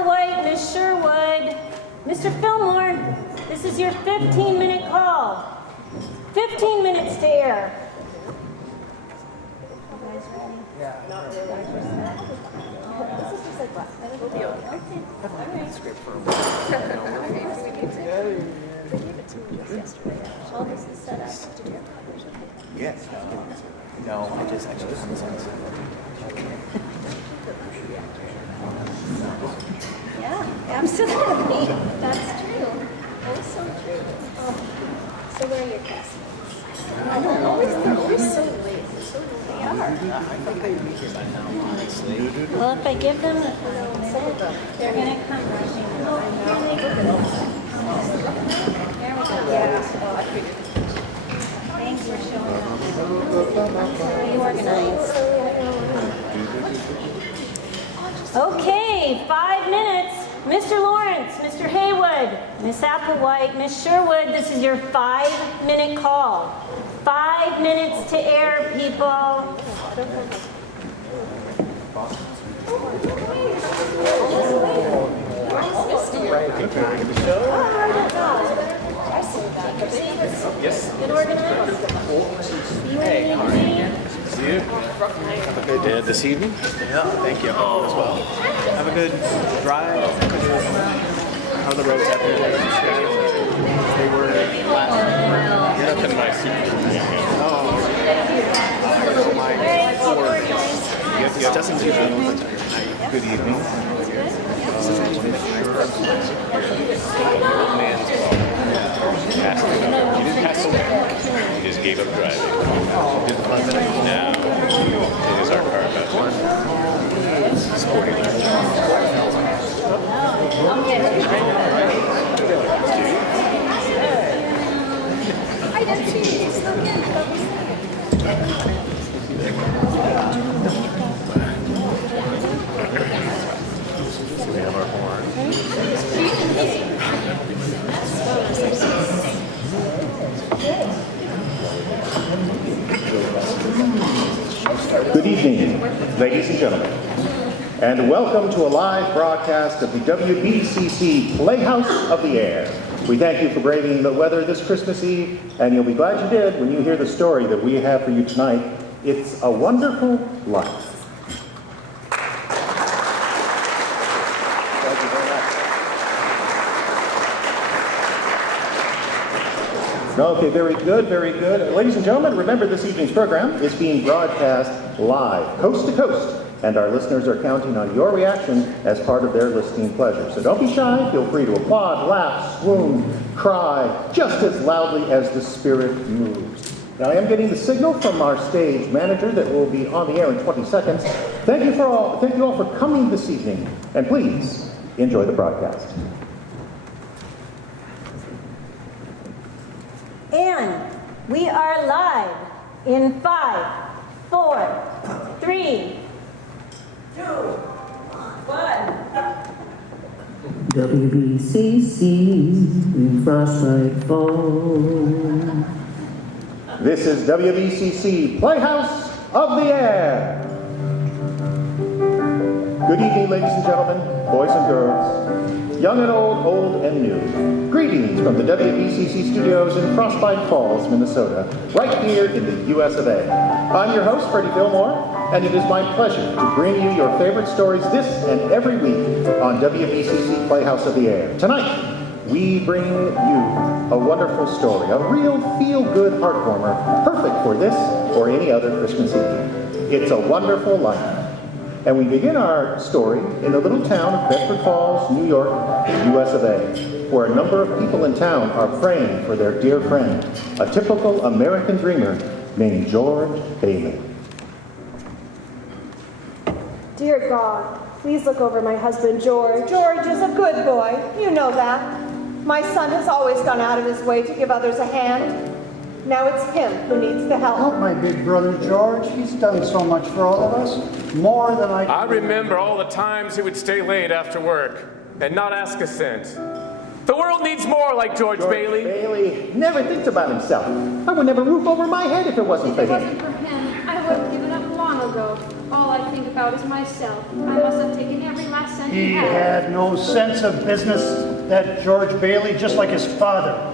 Applewhite, Miss Sherwood. Mr. Fillmore, this is your 15-minute call. 15 minutes to air. Yes. No, I just actually haven't seen it. Yeah, absolutely. That's true. Oh, so true. Oh. So where are your classmates? I don't know. They're always so late. They are. I think they'd be here by now, honestly. Well, if I give them a minute, they're going to come rushing. Oh, there we go. Yeah. Thanks for showing up. Very organized. Okay, 5 minutes. Mr. Lawrence, Mr. Haywood, Miss Applewhite, Miss Sherwood, this is your 5-minute call. 5 minutes to air, people. Yes. Good organized. Hey, how are you? See you. Have a good day this evening. Yeah, thank you. As well. Have a good drive. How are the roads out there? They were last year. Nothing nice. Oh, my Ford. Yes, doesn't do that. Good evening. Old man's fault. Passed away. He didn't pass away. He just gave up driving. Now, it is our car about sporting. I didn't see you. So we have our horn. Good evening, ladies and gentlemen, and welcome to a live broadcast of the WBCC Playhouse of the Air. We thank you for braving the weather this Christmas Eve, and you'll be glad you did when you hear the story that we have for you tonight. It's a Wonderful Life. Thank you very much. Okay, very good, very good. Ladies and gentlemen, remember this evening's program is being broadcast live, coast to coast, and our listeners are counting on your reaction as part of their listening pleasure. So don't be shy, feel free to applaud, laugh, swoon, cry, just as loudly as the spirit moves. Now I am getting the signal from our stage manager that will be on the air in 20 seconds. Thank you all for coming this evening, and please enjoy the broadcast. And we are live in 5, 4, 3, 2, 1. WBCC in Frostbite Falls. This is WBCC Playhouse of the Air. Good evening, ladies and gentlemen, boys and girls, young and old and new. Greetings from the WBCC studios in Frostbite Falls, Minnesota, right here in the US of A. I'm your host, Freddie Fillmore, and it is my pleasure to bring you your favorite stories this and every week on WBCC Playhouse of the Air. Tonight, we bring you a wonderful story, a real feel-good heartwarmer, perfect for this or any other Christmas Eve. It's a Wonderful Life. And we begin our story in the little town of Bedford Falls, New York, US of A, where a number of people in town are praying for their dear friend, a typical American dreamer named George Bailey. Dear God, please look over my husband, George. George is a good boy. You know that. My son has always gone out of his way to give others a hand. Now it's him who needs the help. Help my big brother George. He's done so much for all of us. More than I remember all the times he would stay late after work and not ask a cent. The world needs more like George Bailey. Bailey never thinks about himself. I would never roof over my head if it wasn't for If it him. wasn't for him, I would have given up long ago. All I think about is myself. I must have taken every last cent He he had. had no sense of business, that George Bailey, just like his father.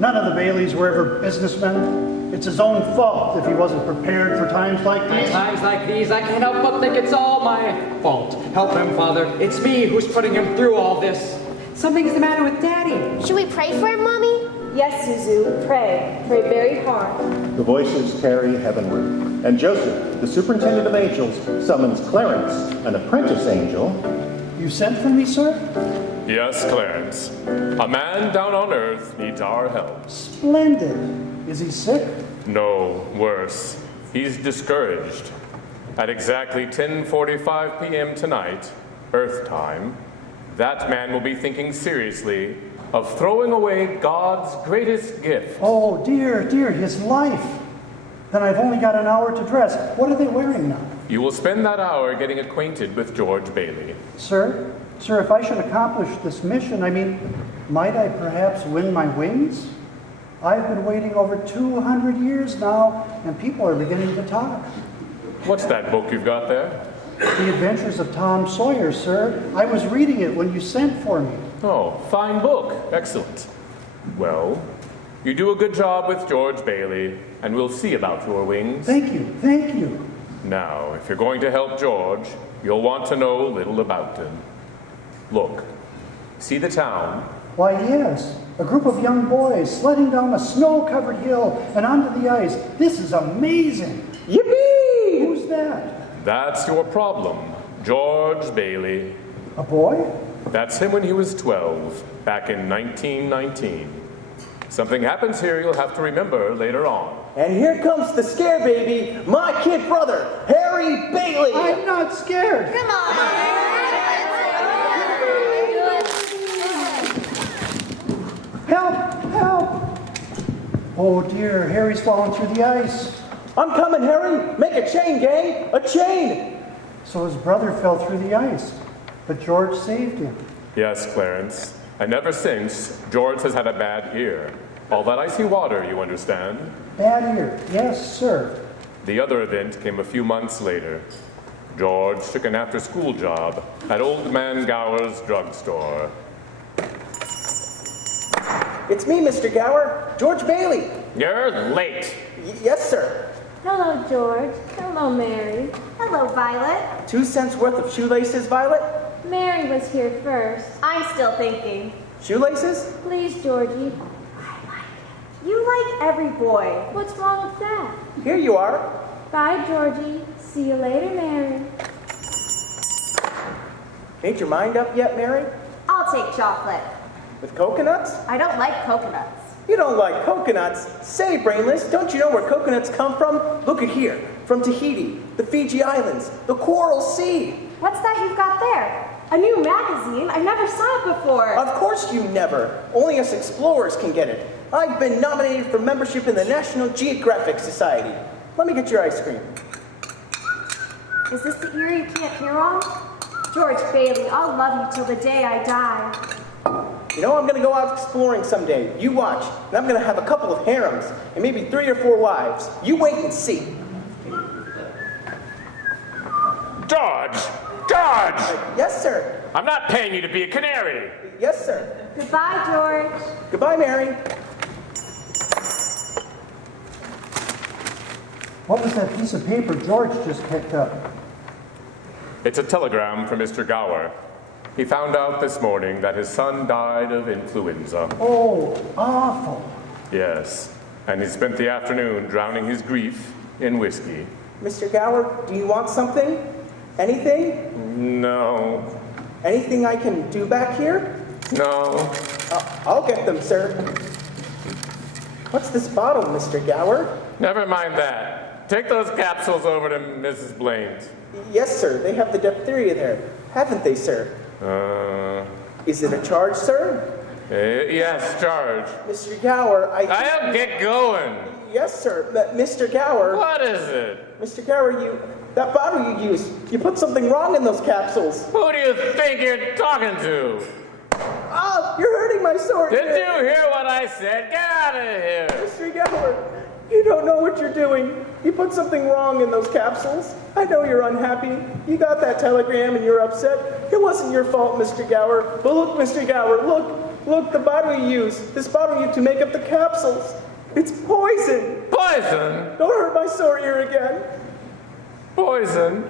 None of the Baileys were ever businessmen. It's his own fault if he wasn't prepared for times like At these. times like these, I can't help but think it's all my fault. Help him, Father. It's me who's putting him through all this. Something's the matter with Daddy. Should we pray for him, Mommy? Yes, Suzu, pray. Pray very hard. The voices carry heavenward, and Joseph, the superintendent of angels, summons Clarence, an apprentice angel. You sent for me, sir? Yes, Clarence. A man down on earth needs our help. Splendid. Is he sick? No, worse. He's discouraged. At exactly 10:45 p.m. tonight, Earth time, that man will be thinking seriously of throwing away God's greatest gift. Oh, dear, his life. Then I've only got an hour to dress. What are they wearing now? You will spend that hour getting acquainted with George Bailey. Sir, if I should accomplish this mission, might I perhaps win my wings? I've been waiting over 200 years now, and people are beginning to talk. What's that book you've got there? The Adventures of Tom Sawyer, sir. I was reading it when you sent for me. Oh, fine book. Excellent. Well, you do a good job with George Bailey, and we'll see about your wings. Thank you. Now, if you're going to help George, you'll want to know a little about him. Look, see the town? Why, yes. A group of young boys sledding down a snow-covered hill and onto the ice. This is amazing. Yippee! Who's that? That's your problem, George Bailey. A boy? That's him when he was 12, back in 1919. Something happens here you'll have to remember later on. And here comes the scare baby, my kid brother, Harry Bailey. I'm not scared. Come on. Help! Oh dear, Harry's fallen through the ice. I'm coming, Harry. Make a chain, gang. A chain. So his brother fell through the ice, but George saved him. Yes, Clarence. And ever since, George has had a bad ear. All that icy water, you understand? Bad ear. Yes, sir. The other event came a few months later. George took an after-school job at Old Man Gower's drugstore. It's me, Mr. Gower. George Bailey. You're late. Yes, sir. Hello, George. Hello, Mary. Hello, Violet. 2 cents worth of shoelaces, Violet? Mary was here first. I'm still thinking. Shoelaces? Please, Georgie. You like every boy. What's wrong with that? Here you are. Bye, Georgie. See you later, Mary. Made your mind up yet, Mary? I'll take chocolate. With coconuts? I don't like coconuts. You don't like coconuts? Say, Brainless, don't you know where coconuts come from? Look at here. From Tahiti, the Fiji Islands, the Coral Sea. What's that you've got there? A new magazine? I never saw it before. Of course you never. Only us explorers can get it. I've been nominated for membership in the National Geographic Society. Let me get your ice cream. Is this the ear you can't hear on? George Bailey, I'll love you till the day I die. You know, I'm going to go out exploring someday. You watch. And I'm going to have a couple of harems and maybe 3 or 4 wives. You wait and see. George! George! Yes, sir. I'm not paying you to be a canary. Yes, sir. Goodbye, George. Goodbye, Mary. What was that piece of paper George just picked up? It's a telegram from Mr. Gower. He found out this morning that his son died of influenza. Oh, awful. Yes, and he spent the afternoon drowning his grief in whiskey. Mr. Gower, do you want something? Anything? No. Anything I can do back here? No. I'll get them, sir. What's this bottle, Mr. Gower? Never mind that. Take those capsules over to Mrs. Blaine's. Yes, sir. They have the diphtheria there. Haven't they, sir? Is it a charge, sir? Yes, charge. Mr. Gower, I'll get going. Yes, sir. Mr. Gower. What is it? Mr. Gower, that bottle you used, you put something wrong in those capsules. Who do you think you're talking to? Oh, you're hurting my sword. Did you hear what I said? Get out of here. Mr. Gower, You don't know what you're doing. You put something wrong in those capsules. I know you're unhappy. You got that telegram and you're upset. It wasn't your fault, Mr. Gower. But look, Mr. Gower, look, the bottle you used. This bottle you used to make up the capsules. It's poison. Poison? Don't hurt my sore ear again. Poison?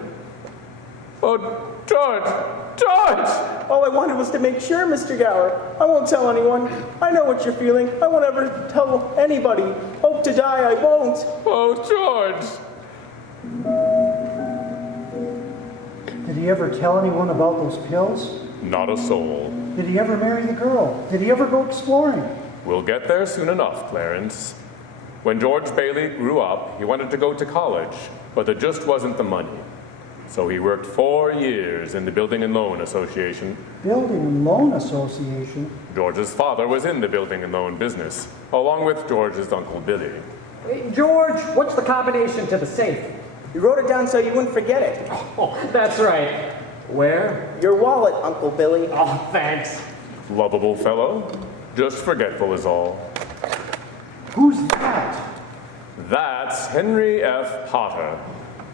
Oh, George! All I wanted was to make sure, Mr. Gower. I won't tell anyone. I know what you're feeling. I won't ever tell anybody. Hope to die, I won't. Oh, George! Did he ever tell anyone about those pills? Not a soul. Did he ever marry the girl? Did he ever go exploring? We'll get there soon enough, Clarence. When George Bailey grew up, he wanted to go to college, but there just wasn't the money. So he worked 4 years in the Building and Loan Association. Building and Loan Association? George's father was in the building and loan business, along with George's Uncle Billy. Hey, George, what's the combination to the safe? You wrote it down so you wouldn't forget it. Oh, that's right. Where? Your wallet, Uncle Billy. Oh, thanks. Lovable fellow, just forgetful is all. Who's that? That's Henry F. Potter,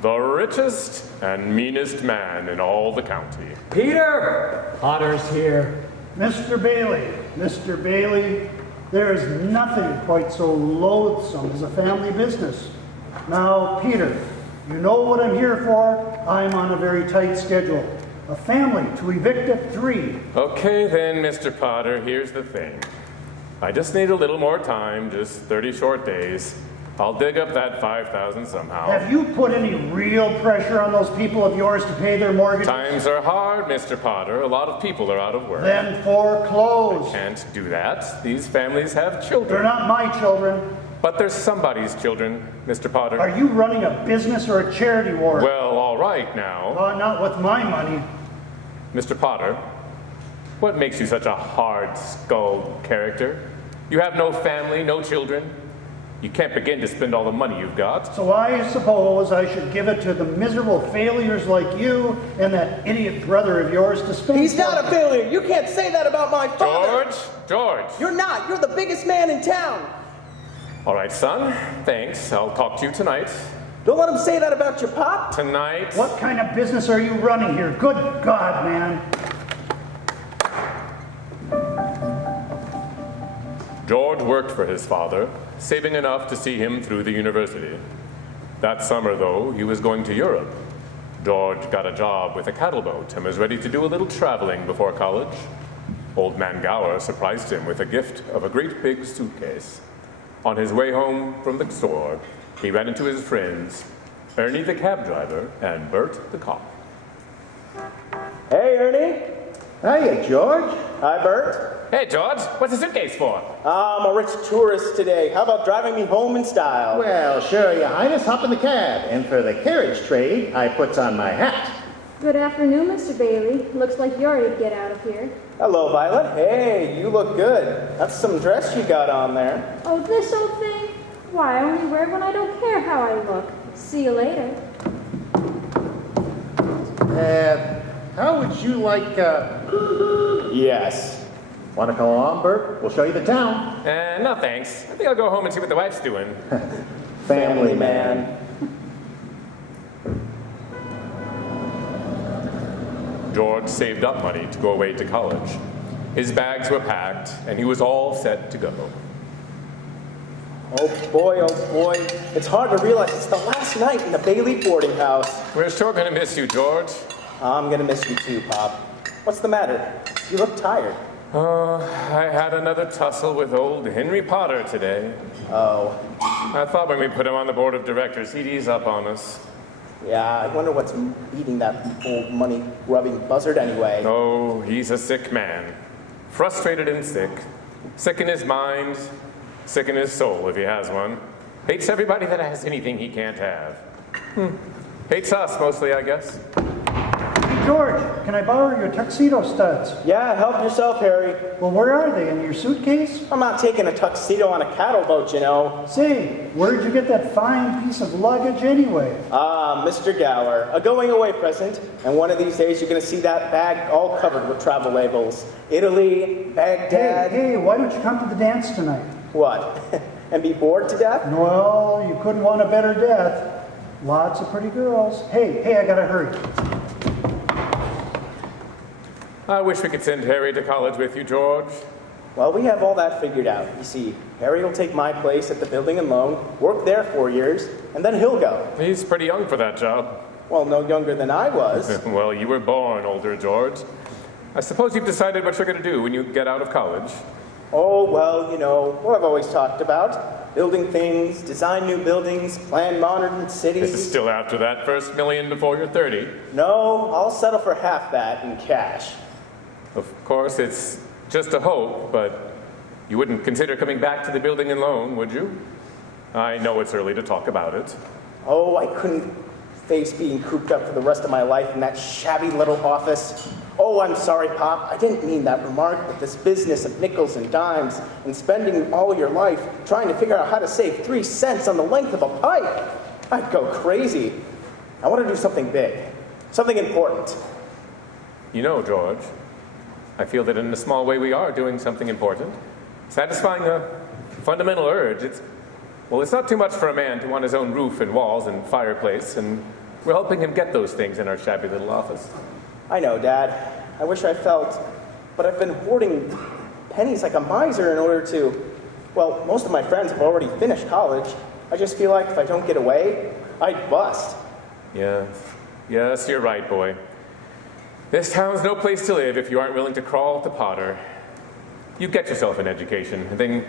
the richest and meanest man in all the county. Peter! Potter's here. Mr. Bailey, there is nothing quite so loathsome as a family business. Now, Peter, you know what I'm here for. I'm on a very tight schedule. A family to evict at 3. Okay then, Mr. Potter, here's the thing. I just need a little more time, just 30 short days. I'll dig up that $5,000 somehow. Have you put any real pressure on those people of yours to pay their mortgage? Times are hard, Mr. Potter. A lot of people are out of work. Then foreclose. Can't do that. These families have children. They're not my children. But they're somebody's children, Mr. Potter. Are you running a business or a charity ward? Well, all right now. Not with my money. Mr. Potter, what makes you such a hard-skulled character? You have no family, no children. You can't begin to spend all the money you've got. So I suppose I should give it to the miserable failures like you and that idiot brother of yours to spend. He's not a failure. You can't say that about my father. George! You're not. You're the biggest man in town. All right, son. Thanks. I'll talk to you tonight. Don't let him say that about your pop. Tonight. What kind of business are you running here? Good God, man. George worked for his father, saving enough to see him through the university. That summer, though, he was going to Europe. George got a job with a cattle boat and was ready to do a little traveling before college. Old man Gower surprised him with a gift of a great big suitcase. On his way home from the store, he ran into his friends, Ernie the cab driver and Bert the cop. Hey, Ernie. Hiya, George. Hi, Bert. Hey, George, what's the suitcase for? I'm a rich tourist today. How about driving me home in style? Well, sure, Your Highness, hop in the cab. And for the carriage trade, I puts on my hat. Good afternoon, Mr. Bailey. Looks like you're ready to get out of here. Hello, Violet. Hey, you look good. That's some dress you got on there. Oh, this old thing? Why, I only wear it when I don't care how I look. See you later. How would you like, Yes. Want to come along, Bert? We'll show you the town. No, thanks. I think I'll go home and see what the wife's doing. Family man. George saved up money to go away to college. His bags were packed, and he was all set to go. Oh boy, it's hard to realize it's the last night in the Bailey boarding house. We're sure gonna miss you, George. I'm gonna miss you too, Pop. What's the matter? You look tired. I had another tussle with old Henry Potter today. Oh. I thought when we put him on the board of directors, he'd ease up on us. Yeah, I wonder what's eating that old money-grubbing buzzard anyway. Oh, he's a sick man. Frustrated and sick. Sick in his mind, sick in his soul, if he has one. Hates everybody that has anything he can't have. Hates us, mostly, I guess. Hey, George, can I borrow your tuxedo studs? Yeah, help yourself, Harry. Well, where are they? In your suitcase? I'm not taking a tuxedo on a cattle boat, you know. Say, where'd you get that fine piece of luggage anyway? Mr. Gower, a going-away present. And one of these days you're going to see that bag all covered with travel labels. Italy, Baghdad. Hey, why don't you come to the dance tonight? What? and be bored to death? Well, you couldn't want a better death. Lots of pretty girls. Hey, I gotta hurry. I wish we could send Harry to college with you, George. Well, we have all that figured out. You see, Harry will take my place at the building and loan, work there 4 years, and then he'll go. He's pretty young for that job. Well, no younger than I was. Well, you were born older, George. I suppose you've decided what you're going to do when you get out of college. Oh, well, you know, what I've always talked about. Building things, design new buildings, plan modern cities. This is still after that first $1 million before you're 30. No, I'll settle for half that in cash. Of course, it's just a hope, but you wouldn't consider coming back to the building and loan, would you? I know it's early to talk about it. Oh, I couldn't face being cooped up for the rest of my life in that shabby little office. Oh, I'm sorry, Pop. I didn't mean that remark, but this business of nickels and dimes and spending all your life trying to figure out how to save 3 cents on the length of a pipe, I'd go crazy. I want to do something big, something important. You know, George, I feel that in a small way we are doing something important, satisfying a fundamental urge. It's not too much for a man to want his own roof and walls and fireplace, and we're helping him get those things in our shabby little office. I know, Dad. I wish I felt, but I've been hoarding pennies like a miser in order to, well, most of my friends have already finished college. I just feel like if I don't get away, I'd bust. Yes, you're right, boy. This town's no place to live if you aren't willing to crawl to Potter. You get yourself an education, and then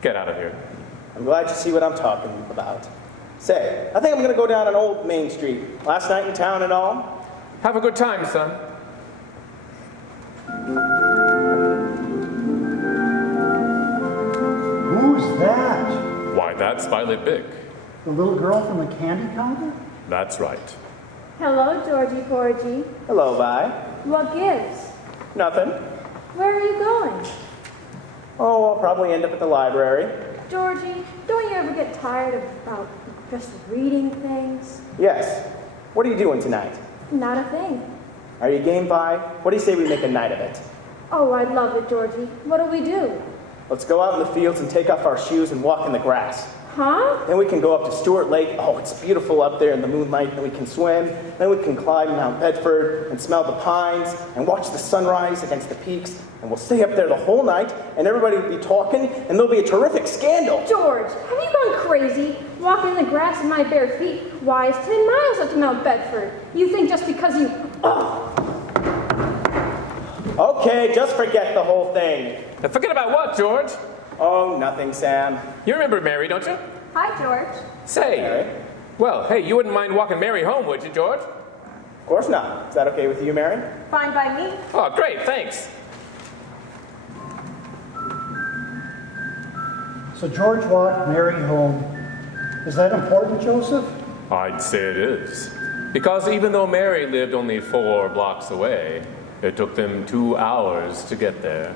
get out of here. I'm glad you see what I'm talking about. Say, I think I'm going to go down on Old Main Street. Last night in town and all. Have a good time, son. Who's that? Why, that's Violet Bick. The little girl from the candy counter? That's right. Hello, Georgie Porgy. Hello, Vi. What gives? Nothing. Where are you going? Oh, I'll probably end up at the library. Georgie, don't you ever get tired of just reading things? Yes. What are you doing tonight? Not a thing. Are you game, Vi? What do you say we make a night of it? Oh, I'd love it, Georgie. What'll we do? Let's go out in the fields and take off our shoes and walk in the grass. Huh? Then we can go up to Stewart Lake. Oh, it's beautiful up there in the moonlight. Then we can swim. Then we can climb Mount Bedford and smell the pines and watch the sunrise against the peaks. And we'll stay up there the whole night, and everybody will be talking, and there'll be a terrific scandal. George, have you gone crazy? Walking in the grass in my bare feet? Why, it's 10 miles up to Mount Bedford. You think just because you... Oh! Okay, just forget the whole thing. Forget about what, George? Oh, nothing, Sam. You remember Mary, don't you? Hi, George. Say. Mary? Well, hey, you wouldn't mind walking Mary home, would you, George? Of course not. Is that okay with you, Mary? Fine by me. Oh, great, thanks. So George walked Mary home. Is that important, Joseph? I'd say it is. Because even though Mary lived only 4 blocks away, it took them 2 hours to get there.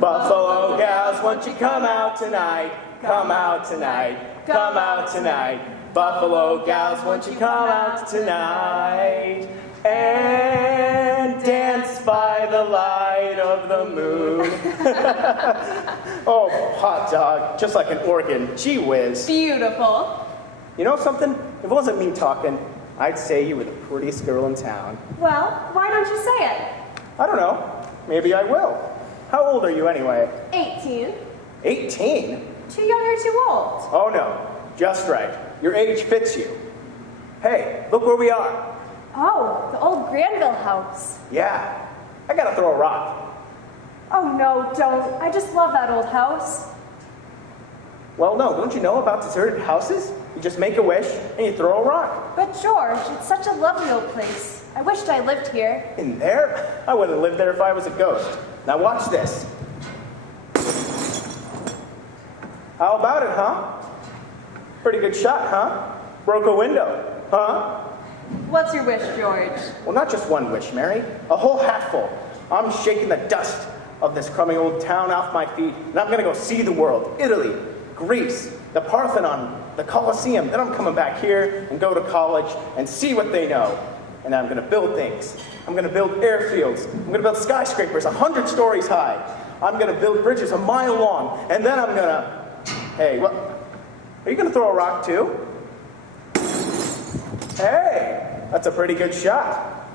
Buffalo gals, won't you come out tonight? Come out tonight. Come out tonight. Buffalo gals, won't you come out tonight? And dance by the light of the moon. Oh, hot dog, just like an organ. Gee whiz. Beautiful. You know something? If it wasn't me talking, I'd say you were the prettiest girl in town. Well, why don't you say it? I don't know. Maybe I will. How old are you anyway? 18. 18? Too young or too old? Oh no, just right. Your age fits you. Hey, look where we are. Oh, the old Granville house. Yeah, I gotta throw a rock. Oh no, don't. I just love that old house. Well, no, don't you know about deserted houses? You just make a wish and you throw a rock. But George, it's such a lovely old place. I wished I lived here. In there? I wouldn't live there if I was a ghost. Now watch this. How about it, huh? Pretty good shot, huh? Broke a window, huh? What's your wish, George? Well, not just one wish, Mary. A whole hatful. I'm shaking the dust of this crummy old town off my feet, and I'm gonna go see the world. Italy, Greece, the Parthenon, the Colosseum. Then I'm coming back here and go to college and see what they know. And I'm gonna build things. I'm gonna build airfields. I'm gonna build skyscrapers 100 stories high. I'm gonna build bridges a mile long. And then I'm gonna... Hey, what? Are you gonna throw a rock too? Hey, that's a pretty good shot.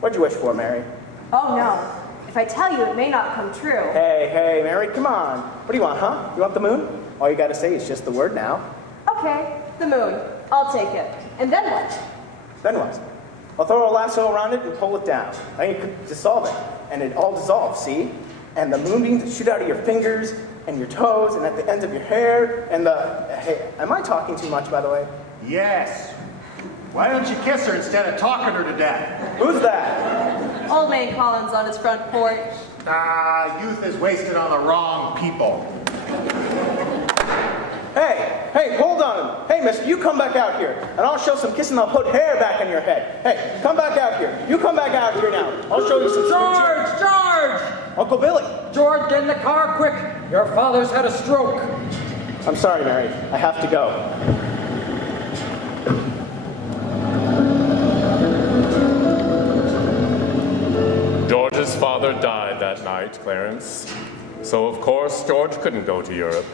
What'd you wish for, Mary? Oh no. If I tell you, it may not come true. Hey, Mary, come on. What do you want, huh? You want the moon? All you gotta say is just the word now. Okay, the moon. I'll take it. And then what? Then what? I'll throw a lasso around it and pull it down. Then you could dissolve it. And it all dissolves, see? And the moonbeams shoot out of your fingers and your toes and at the ends of your hair and the... Hey, am I talking too much, by the way? Yes. Why don't you kiss her instead of talking her to death? Who's that? Old man Collins on his front porch. Youth is wasted on the wrong people. Hey, hold on. Hey, mister, you come back out here, and I'll show some kissing. I'll put hair back on your head. Hey, come back out here. You come back out here now. I'll show you some... George! Uncle Billy! George, get in the car, quick! Your father's had a stroke. I'm sorry, Mary. I have to go. George's father died that night, Clarence. So, of course, George couldn't go to Europe.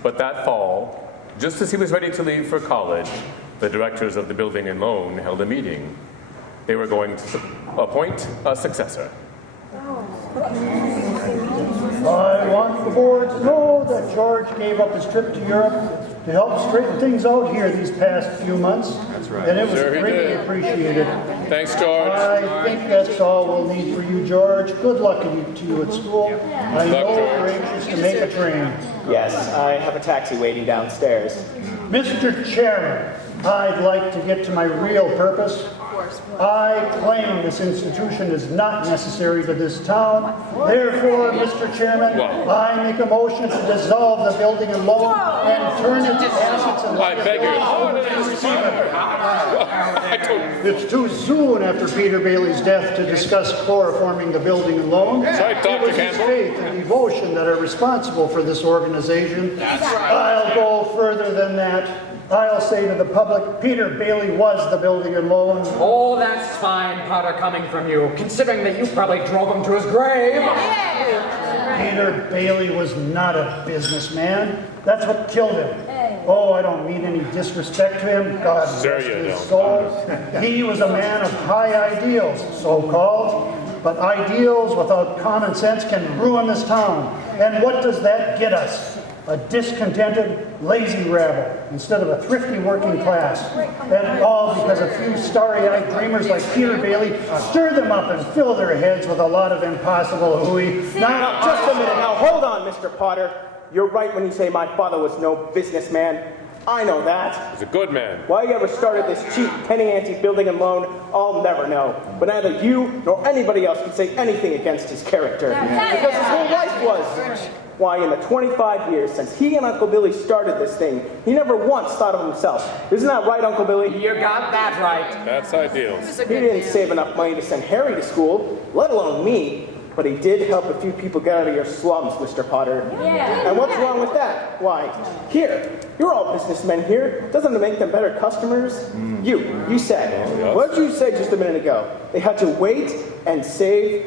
But that fall, just as he was ready to leave for college, the directors of the building and loan held a meeting. They were going to appoint a successor. I want the board to know that George gave up his trip to Europe to help straighten things out here these past few months. That's right. And it was Sure he greatly did. appreciated. Thanks, George. I think that's all we'll need for you, George. Good luck to you at school. I know you're anxious to make a train. Yes, I have a taxi waiting downstairs. Mr. Chairman, I'd like to get to my real purpose. I claim this institution is not necessary to this town. Therefore, Mr. Chairman, I make a motion to dissolve the building and loan and turn it to assets and I beg your It's too soon after Peter Bailey's death to discuss chloroforming the building and loan. Sorry, Dr. It was his Campbell. faith and devotion that are responsible for this organization. That's right. I'll go further than that. I'll say to the public, Peter Bailey was the building and loan. Oh, that's fine, Potter, coming from you, considering that you probably drove him to his grave. Peter Bailey was not a businessman. That's what killed him. Oh, I don't mean any disrespect to him. God rest his soul. He was a man of high ideals, so-called. But ideals without common sense can ruin this town. And what does that get us? A discontented, lazy rabble instead of a thrifty working class. And all because a few starry-eyed dreamers like Peter Bailey stir them up and fill their heads with a lot of impossible hooey. Now, just a minute. Now, hold on, Mr. Potter. You're right when you say my father was no businessman. I know that. He's a good man. Why he ever started this cheap penny-ante building and loan, I'll never know. But neither you nor anybody else can say anything against his character. Because his whole life was. Why, in the 25 years since he and Uncle Billy started this thing, he never once thought of himself. Isn't that right, Uncle Billy? You got that right. That's ideal. He didn't save enough money to send Harry to school, let alone me. But he did help a few people get out of your slums, Mr. Potter. And what's wrong with that? Why, here, you're all businessmen here. Doesn't it make them better customers? You said. What did you say just a minute ago? They had to wait and save.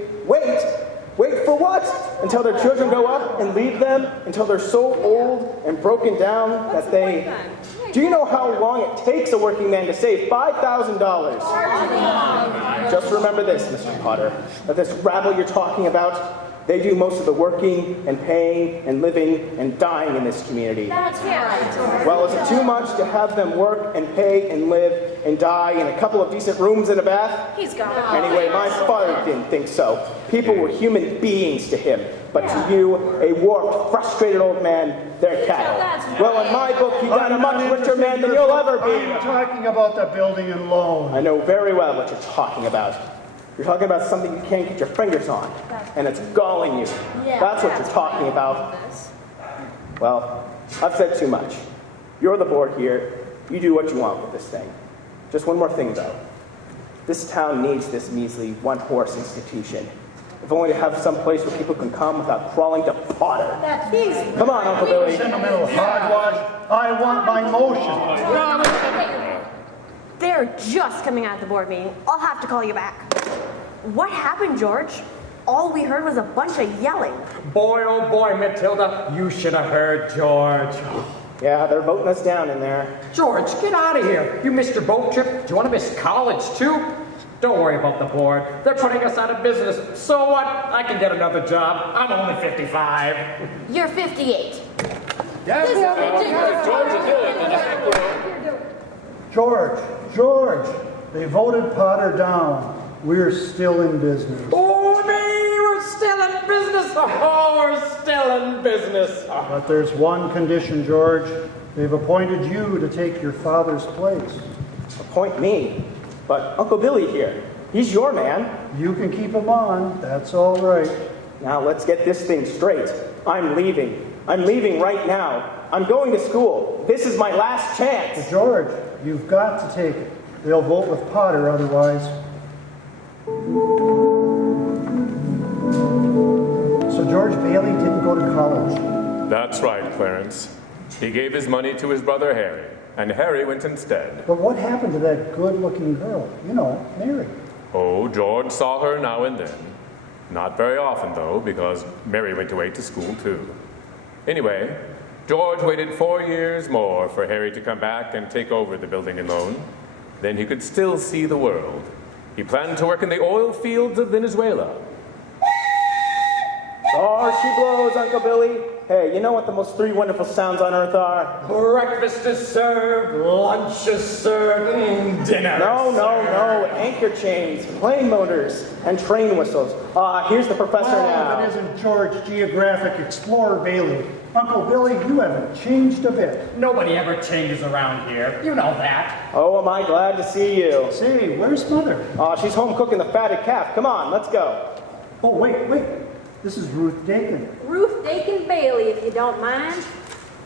Wait for what? Until their children grow up and leave them? Until they're so old and broken down that they... Do you know how long it takes a working man to save $5,000? Just remember this, Mr. Potter, that this rabble you're talking about, they do most of the working and paying and living and dying in this community. Well, is it too much to have them work and pay and live and die in a couple of decent rooms and a bath? He's gone. Anyway, my father didn't think so. People were human beings to him. But to you, a warped, frustrated old man, they're cattle. Well, in my book, you've got a much richer man than you'll ever be. I'm talking about the building and loan. I know very well what you're talking about. You're talking about something you can't get your fingers on, and it's galling you. That's what you're talking about. Well, I've said too much. You're the board here. You do what you want with this thing. Just one more thing, though. This town needs this measly one-horse institution. If only to have some place where people can come without crawling to Potter. Come on, Uncle Billy. Sentimental hogwash. I want my motion. They're just coming out of the board meeting. I'll have to call you back. What happened, George? All we heard was a bunch of yelling. Boy, oh boy, Matilda, you should have heard George. Yeah, they're voting us down in there. George, get out of here. You missed your boat trip. Do you want to miss college, too? Don't worry about the board. They're putting us out of business. So what? I can get another job. I'm only 55. You're 58. George, they voted Potter down. We're still in business. Oh, we're still in business. Oh, we're still in business. But there's one condition, George. They've appointed you to take your father's place. Appoint me? But Uncle Billy here, he's your man. You can keep him on. That's all right. Now let's get this thing straight. I'm leaving. I'm leaving right now. I'm going to school. This is my last chance. But George, you've got to take it. They'll vote with Potter otherwise. So George Bailey didn't go to college. That's right, Clarence. He gave his money to his brother Harry, and Harry went instead. But what happened to that good-looking girl? You know, Mary. Oh, George saw her now and then. Not very often, though, because Mary went away to school, too. Anyway, George waited 4 years more for Harry to come back and take over the building and loan. Then he could still see the world. He planned to work in the oil fields of Venezuela. Oh, she blows, Uncle Billy. Hey, you know what the most three wonderful sounds on earth are? Breakfast is served, lunch is served, dinner. No. Anchor chains, plane motors, and train whistles. Here's the professor now. That isn't George Geographic Explorer Bailey. Uncle Billy, you haven't changed a bit. Nobody ever changes around here. You know that. Oh, am I glad to see you. Say, where's Mother? She's home cooking the fatted calf. Come on, let's go. Oh, wait. This is Ruth Dakin. Ruth Dakin Bailey, if you don't mind.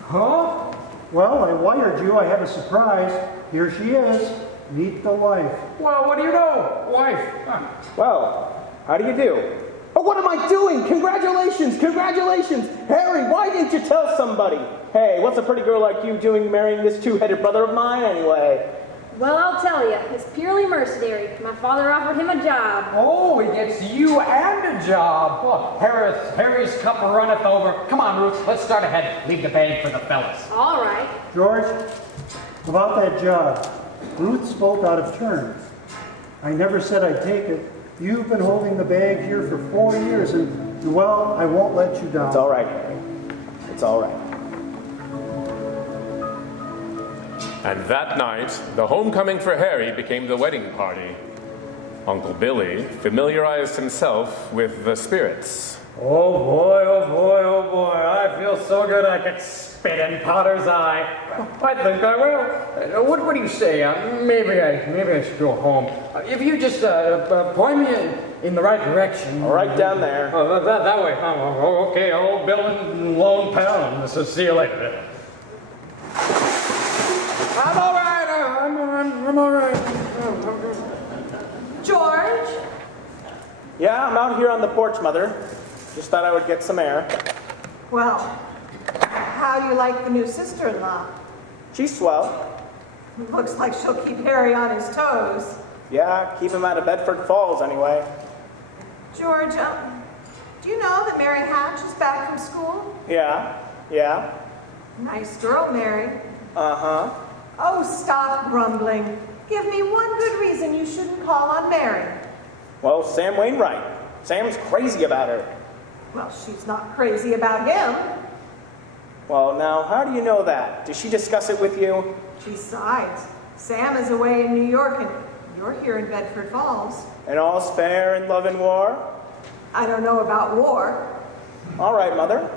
Huh? Well, I wired you. I have a surprise. Here she is. Meet the wife. Well, what do you know? Wife. Huh. Well, how do you do? Oh, what am I doing? Congratulations! Harry, why didn't you tell somebody? Hey, what's a pretty girl like you doing marrying this two-headed brother of mine anyway? Well, I'll tell you, it's purely mercenary. My father offered him a job. Oh, he gets you and a job. Oh, Harry's cup runneth over. Come on, Ruth, let's start ahead. Leave the bag for the fellas. All right. George, about that job. Ruth spoke out of turn. I never said I'd take it. You've been holding the bag here for 4 years, and, well, I won't let you down. It's all right, Harry. It's all right. And that night, the homecoming for Harry became the wedding party. Uncle Billy familiarized himself with the spirits. Oh boy, I feel so good I could spit in Potter's eye. I think I will. What do you say? Maybe I should go home. If you just point me in the right direction. Right down there. That way. Oh, okay, old Bill and Lone Pal. So see you later. I'm all right. George? Yeah, I'm out here on the porch, Mother. Just thought I would get some air. Well, how do you like the new sister-in-law? She's swell. Looks like she'll keep Harry on his toes. Yeah, keep him out of Bedford Falls anyway. George, do you know that Mary Hatch is back from school? Yeah. Nice girl, Mary. Uh-huh. Oh, stop grumbling. Give me one good reason you shouldn't call on Mary. Well, Sam Wainwright. Sam's crazy about her. Well, she's not crazy about him. Well, now, how do you know that? Did she discuss it with you? Besides, Sam is away in New York and you're here in Bedford Falls. And all's fair in love and war? I don't know about war. All right, Mother.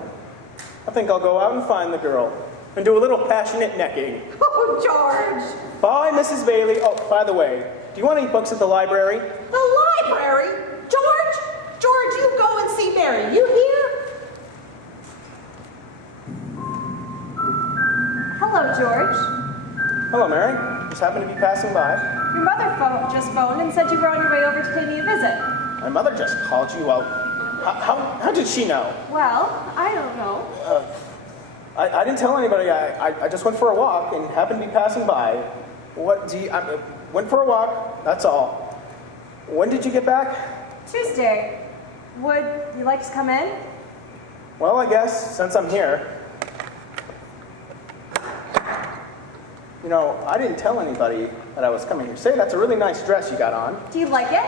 I think I'll go out and find the girl and do a little passionate necking. Oh, George! Bye, Mrs. Bailey. Oh, by the way, do you want any books at the library? The library? George, you go and see Mary. You hear? Hello, George. Hello, Mary. Just happened to be passing by. Your mother just phoned and said you were on your way over to pay me a visit. My mother just called you out. How did she know? Well, I don't know. I didn't tell anybody. I just went for a walk and happened to be passing by. Went for a walk, that's all. When did you get back? Tuesday. Would you like to come in? Well, I guess, since I'm here. You know, I didn't tell anybody that I was coming here. Say, that's a really nice dress you got on. Do you like it?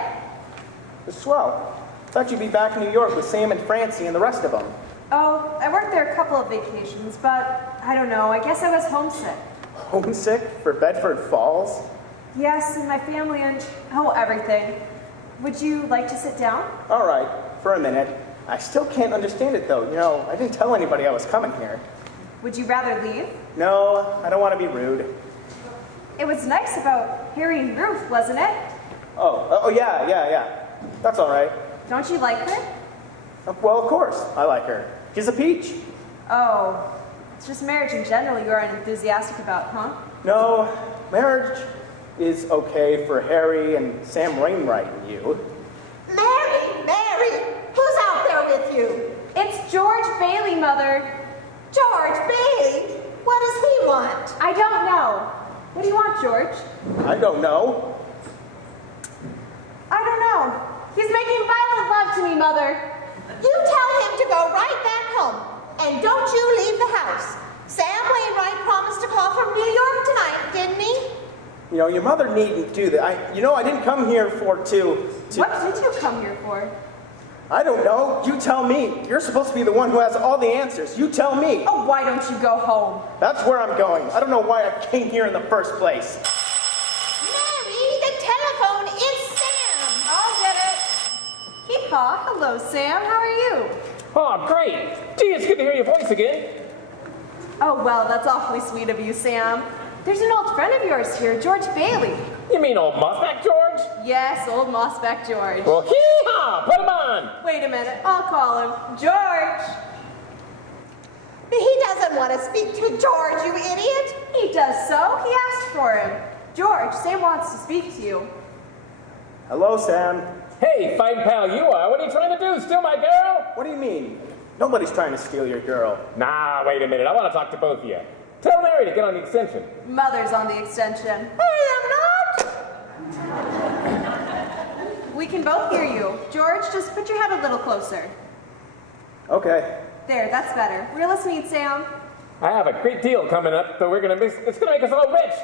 It's swell. Thought you'd be back in New York with Sam and Francie and the rest of them. Oh, I worked there a couple of vacations, but I don't know. I guess I was homesick. Homesick for Bedford Falls? Yes, and my family and, everything. Would you like to sit down? All right, for a minute. I still can't understand it, though. You know, I didn't tell anybody I was coming here. Would you rather leave? No, I don't want to be rude. It was nice about Harry and Ruth, wasn't it? Oh, yeah. That's all right. Don't you like her? Well, of course, I like her. She's a peach. Oh, it's just marriage in general you aren't enthusiastic about, huh? No, marriage is okay for Harry and Sam Wainwright and you. Mary, who's out there with you? It's George Bailey, Mother. George Bailey? What does he want? I don't know. What do you want, George? I don't know. I don't know. He's making violent love to me, Mother. You tell him to go right back home. And don't you leave the house. Sam Wainwright promised to call from New York tonight, didn't he? You know, your mother needn't do that. I didn't come here to... What did you come here for? I don't know. You tell me. You're supposed to be the one who has all the answers. You tell me. Oh, why don't you go home? That's where I'm going. I don't know why I came here in the first place. Mary, the telephone is Sam. I'll get it. Hee-haw. Hello, Sam. How are you? Oh, great. Gee, it's good to hear your voice again. Oh, well, that's awfully sweet of you, Sam. There's an old friend of yours here, George Bailey. You mean old Mossback George? Yes, old Mossback George. Well, hee-haw! Put him on! Wait a minute. I'll call him. George! He doesn't want to speak to George, you idiot. He does so. He asked for him. George, Sam wants to speak to you. Hello, Sam. Hey, fine pal you are. What are you trying to do? Steal my girl? What do you mean? Nobody's trying to steal your girl. Nah, wait a minute. I want to talk to both of you. Tell Mary to get on the extension. Mother's on the extension. I am not. We can both hear you. George, just put your head a little closer. Okay. There, that's better. We're listening, Sam. I have a great deal coming up that we're going to miss. It's going to make us all rich.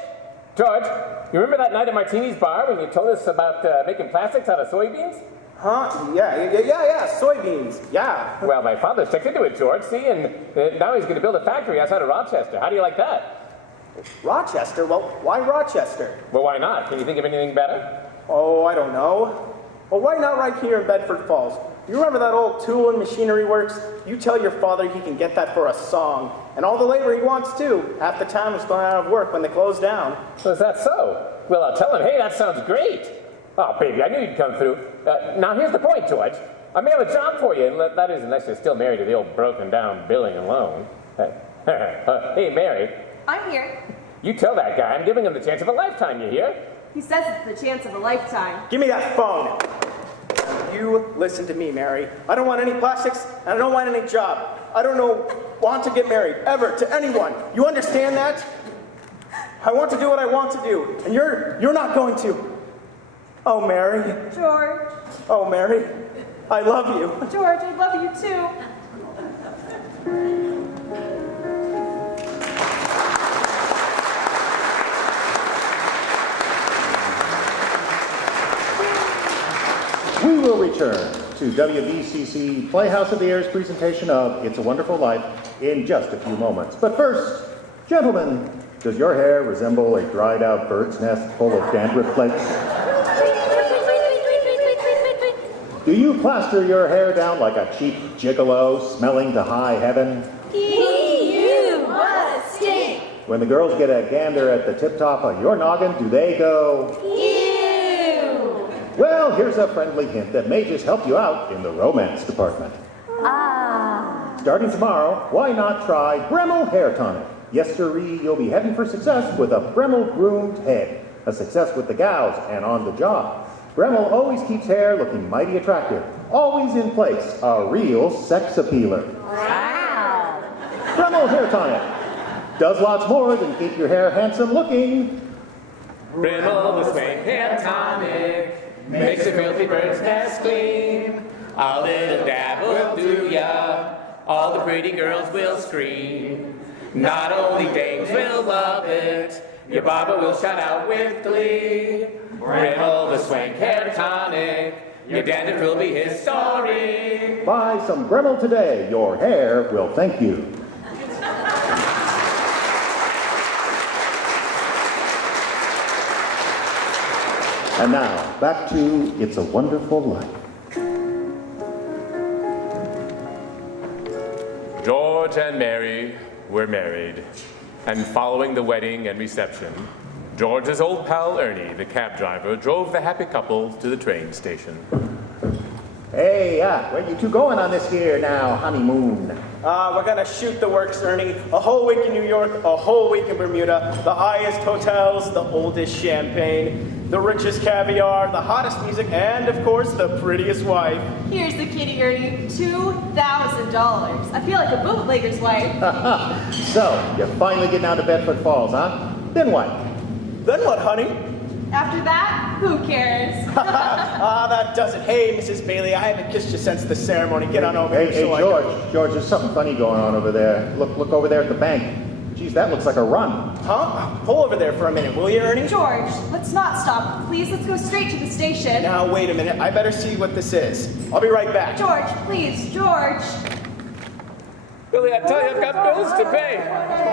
George, you remember that night at Martini's bar when you told us about making plastics out of soybeans? Huh? Yeah, soybeans. Yeah. Well, my father's checked into it, George, see, and now he's going to build a factory outside of Rochester. How do you like that? Rochester? Well, why Rochester? Well, why not? Can you think of anything better? Oh, I don't know. Well, why not right here in Bedford Falls? You remember that old Tool and Machinery Works? You tell your father he can get that for a song. And all the labor he wants, too. Half the town was thrown out of work when they closed down. Well, is that so? Well, I'll tell him, hey, that sounds great. Oh, baby, I knew you'd come through. Now, here's the point, George. I may have a job for you, and that is, unless you're still married to the old broken-down billing and loan. Hey, Mary. I'm here. You tell that guy I'm giving him the chance of a lifetime, you hear? He says it's the chance of a lifetime. Give me that phone. You listen to me, Mary. I don't want any plastics, and I don't want any job. I don't want to get married, ever, to anyone. You understand that? I want to do what I want to do, and you're not going to. Oh, Mary. George. Oh, Mary. I love you. George, I love you too. We will return to WBCC Playhouse of the Air's presentation of It's a Wonderful Life in just a few moments. But first, gentlemen, does your hair resemble a dried out bird's nest full of dandruff flakes? Do you plaster your hair down like a cheap gigolo smelling to high heaven? You what a stink. When the girls get a gander at the tip-top of your noggin, do they go, Ew. well, here's a friendly hint that may just help you out in the romance department. Starting tomorrow, why not try Bremel Hair Tonic? Yes, sirree, you'll be heading for success with a Bremel groomed head. A success with the gals and on the job. Bremel always keeps hair looking mighty attractive. Always in place. A real sex appealer. Wow. Bremel Hair Tonic does lots more than keep your hair handsome looking. Bremel the Swank Hair Tonic makes a filthy bird's nest clean. A little dab will do ya. All the pretty girls will scream. Not only dames will love it, your barber will shout out with glee. Rimmel the swank hair tonic, your dandruff will be his story. Buy some Gremmel today. Your hair will thank you. And now, back to It's a Wonderful Life. George and Mary were married, and following the wedding and reception, George's old pal Ernie, the cab driver, drove the happy couple to the train station. Hey, where you two going on this here now, honeymoon? We're gonna shoot the works, Ernie. A whole week in New York, a whole week in Bermuda. The highest hotels, the oldest champagne, the richest caviar, the hottest music, and of course, the prettiest wife. Here's the kitty, Ernie. $2,000. I feel like a bootlegger's wife. So, you're finally getting out of Bedford Falls, huh? Then what? Then what, honey? After that, who cares? That does it. Hey, Mrs. Bailey, I haven't kissed you since the ceremony. Get on over Hey, here. George, there's something funny going on over there. Look over there at the bank. Geez, that looks like a run. Huh? Pull over there for a minute, will you, Ernie? George, let's not stop. Please, let's go straight to the station. Now, wait a minute. I better see what this is. I'll be right back. George, please, George. Billy, I tell you, I've got bills to pay.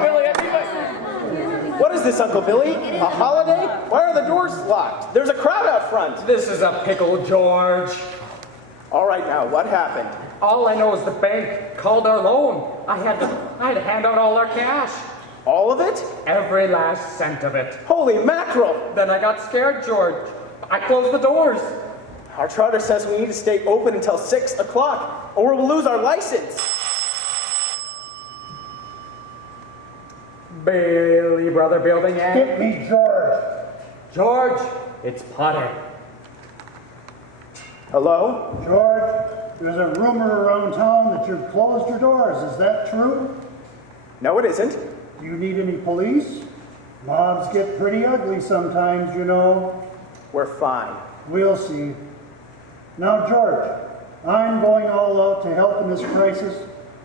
Billy, I need my... What is this, Uncle Billy? A holiday? Why are the doors locked? There's a crowd out front. This is a pickle, George. All right, now, what happened? All I know is the bank called our loan. I had to hand out all our cash. All of it? Every last cent of it. Holy mackerel! Then I got scared, George. I closed the doors. Our charter says we need to stay open until 6 o'clock, or we'll lose our license. Bailey Brother Building and... Get me, George. George, it's Potter. Hello? George, there's a rumor around town that you've closed your doors. Is that true? No, it isn't. Do you need any police? Mobs get pretty ugly sometimes, you know. We're fine. We'll see. Now, George, I'm going all out to help in this crisis.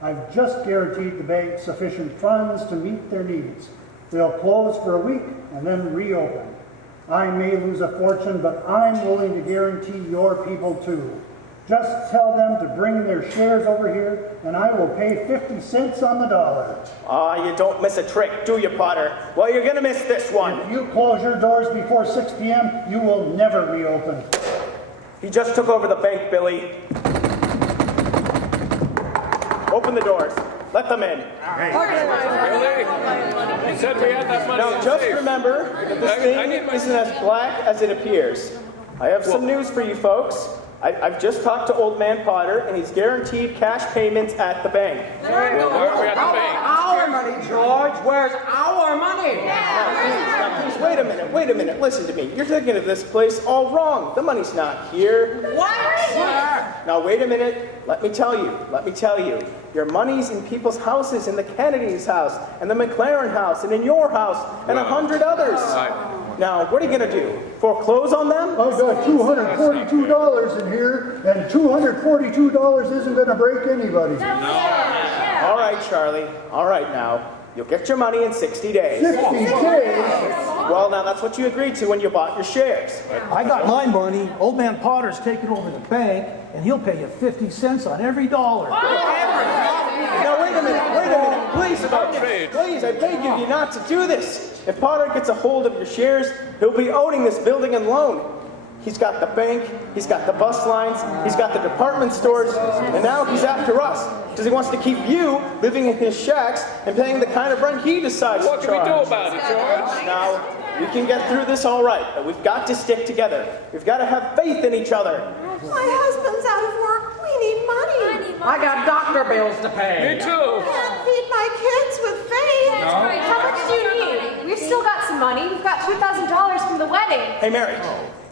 I've just guaranteed the bank sufficient funds to meet their needs. They'll close for a week and then reopen. I may lose a fortune, but I'm willing to guarantee your people too. Just tell them to bring their shares over here, and I will pay 50 cents on the dollar. You don't miss a trick, do you, Potter? Well, you're gonna miss this one. If you close your doors before 6 p.m., you will never reopen. He just took over the bank, Billy. Open the doors. Let them in. Billy, you said we had that money. Now, just remember that this thing isn't as black as it appears. I have some news for you folks. I've just talked to Old Man Potter, and he's guaranteed cash payments at the bank. Well, where are we at the bank? Our money, George. Where's our money? Now, please, wait a minute. Listen to me. You're thinking of this place all wrong. The money's not here. What? Now, wait a minute. Let me tell you. Your money's in people's houses, in the Kennedy's house, and the McLaren house, and in your house, and 100 others. Now, what are you going to do? Foreclose on them? I've got $242 in here, and $242 isn't going to break anybody. All right, Charlie. All right, now. You'll get your money in 60 days. 60 days? Well, now, that's what you agreed to when you bought your shares. I got my money. Old Man Potter's taking over the bank, and he'll pay you 50 cents on every dollar. Now, wait a minute. Please, I beg you not to do this. If Potter gets a hold of your shares, he'll be owning this building and loan. He's got the bank, he's got the bus lines, he's got the department stores, and now he's after us because he wants to keep you living in his shacks and paying the kind of rent he decides to charge. What can we do about it, George? Now, we can get through this all right, but we've got to stick together. We've got to have faith in each other. My husband's out of work. We need money. I got doctor bills to pay. Me too. Can't feed my kids with faith. That's right. How much do you need? We've still got some money. We've got $2,000 from the wedding. Hey, Mary.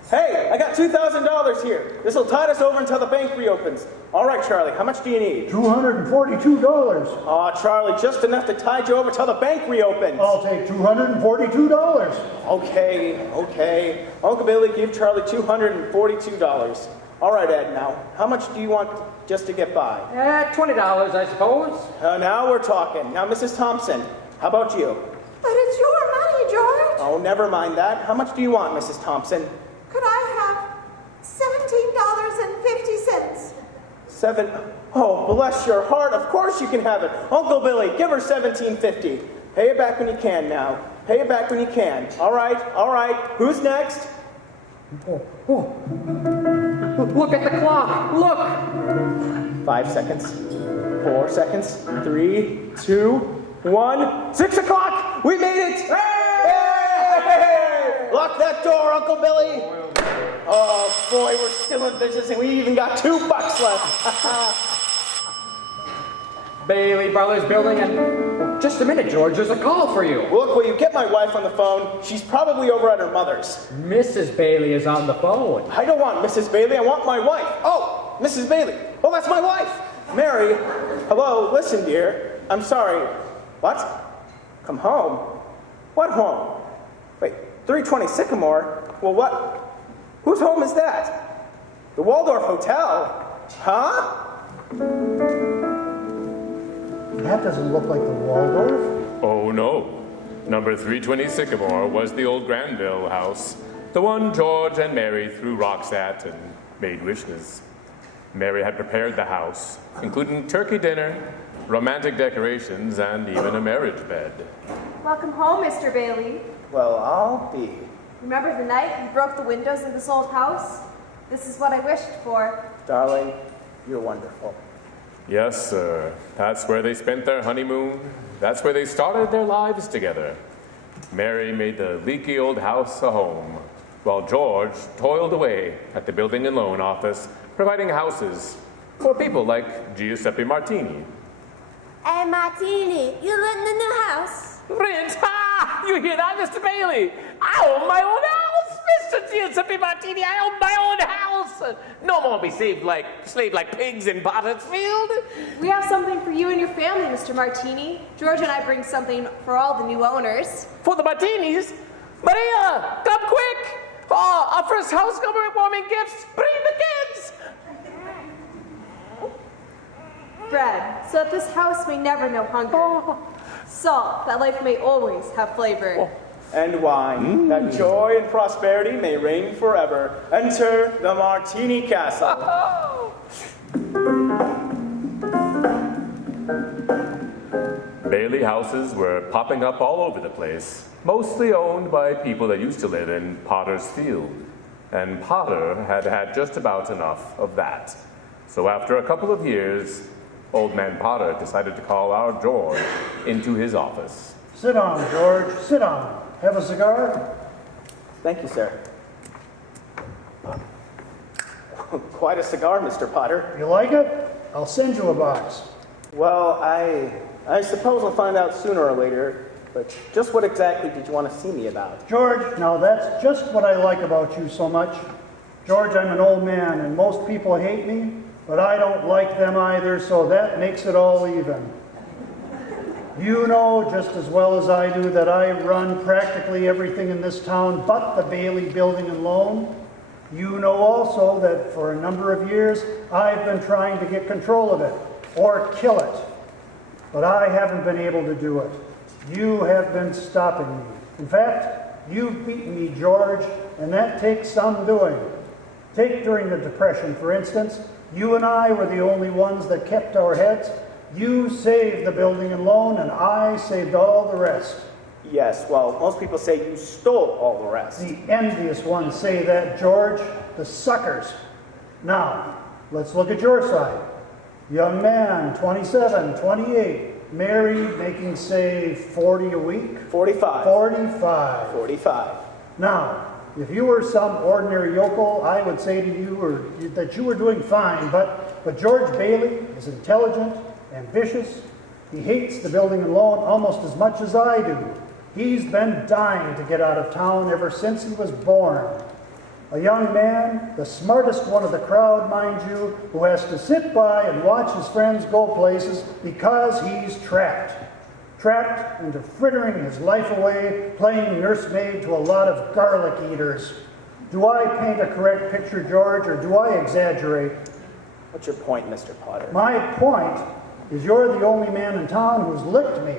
Hey, I got $2,000 here. This will tide us over until the bank reopens. All right, Charlie, how much do you need? $242. Aw, Charlie, just enough to tide you over till the bank reopens. I'll take $242. Okay. Uncle Billy, give Charlie $242. All right, Ed, now, how much do you want just to get by? $20, I suppose. Now we're talking. Now, Mrs. Thompson, how about you? But it's your money, George. Oh, never mind that. How much do you want, Mrs. Thompson? Could I have $17.50? Oh, bless your heart. Of course you can have it. Uncle Billy, give her $17.50. Pay it back when you can now. Pay it back when you can. All right, all right. Who's next? Look at the clock. Look. 5 seconds. 4 seconds. 3, 2, 1. 6 o'clock. We made it. Hey! Lock that door, Uncle Billy. Oh, boy, we're still in business, and we even got $2 left. Bailey Brothers Building, and just a minute, George, there's a call for you. Look, will you get my wife on the phone? She's probably over at her mother's. Mrs. Bailey is on the phone. I don't want Mrs. Bailey, I want my wife. Oh, Mrs. Bailey. Oh, that's my wife. Mary, hello, listen, dear. I'm sorry. What? Come home? What home? Wait, 320 Sycamore? Well, what? Whose home is that? The Waldorf Hotel? Huh? That doesn't look like the Waldorf. Oh, no. Number 320 Sycamore was the old Granville house, the one George and Mary threw rocks at and made wishes. Mary had prepared the house, including turkey dinner, romantic decorations, and even a marriage bed. Welcome home, Mr. Bailey. Well, I'll be. Remember the night you broke the windows in this old house? This is what I wished for. Darling, you're wonderful. Yes, sir. That's where they spent their honeymoon. That's where they started their lives together. Mary made the leaky old house a home, while George toiled away at the building and loan office, providing houses for people like Giuseppe Martini. Hey, Martini, you live in the new house? Rent? Ha! You hear that, Mr. Bailey? I own my own house! Mr. Giuseppe Martini, I own my own house! No more be slaved like pigs in Potter's Field. We have something for you and your family, Mr. Martini. George and I bring something for all the new owners. For the Martinis? Maria, come quick! Oh, our first housewarming gifts! Bring the kids! Bread, so that this house may never know hunger. Salt, that life may always have flavor. And wine, that joy and prosperity may reign forever. Enter the Martini Castle. Bailey houses were popping up all over the place, mostly owned by people that used to live in Potter's Field. And Potter had had just about enough of that. So after a couple of years, Old Man Potter decided to call our George into his office. Sit down, George. Sit down. Have a cigar? Thank you, sir. Quite a cigar, Mr. Potter. You like it? I'll send you a box. Well, I suppose I'll find out sooner or later, but just what exactly did you want to see me about? George, now that's just what I like about you so much. George, I'm an old man, and most people hate me, but I don't like them either, so that makes it all even. You know just as well as I do that I run practically everything in this town but the Bailey Building and Loan. You know also that for a number of years I've been trying to get control of it, or kill it. But I haven't been able to do it. You have been stopping me. In fact, you've beaten me, George, and that takes some doing. Take during the Depression, for instance. You and I were the only ones that kept our heads. You saved the Building and Loan, and I saved all the rest. Yes, well, most people say you stole all the rest. The envious ones say that, George. The suckers. Now, let's look at your side. Young man, 27, 28, married, making, say, 40 a week? 45. 45. 45. Now, if you were some ordinary yokel, I would say to you that you were doing fine, but George Bailey is intelligent, ambitious. He hates the Building and Loan almost as much as I do. He's been dying to get out of town ever since he was born. A young man, the smartest one of the crowd, mind you, who has to sit by and watch his friends go places because he's trapped. Trapped into frittering his life away, playing nursemaid to a lot of garlic eaters. Do I paint a correct picture, George, or do I exaggerate? What's your point, Mr. Potter? My point is you're the only man in town who's licked me.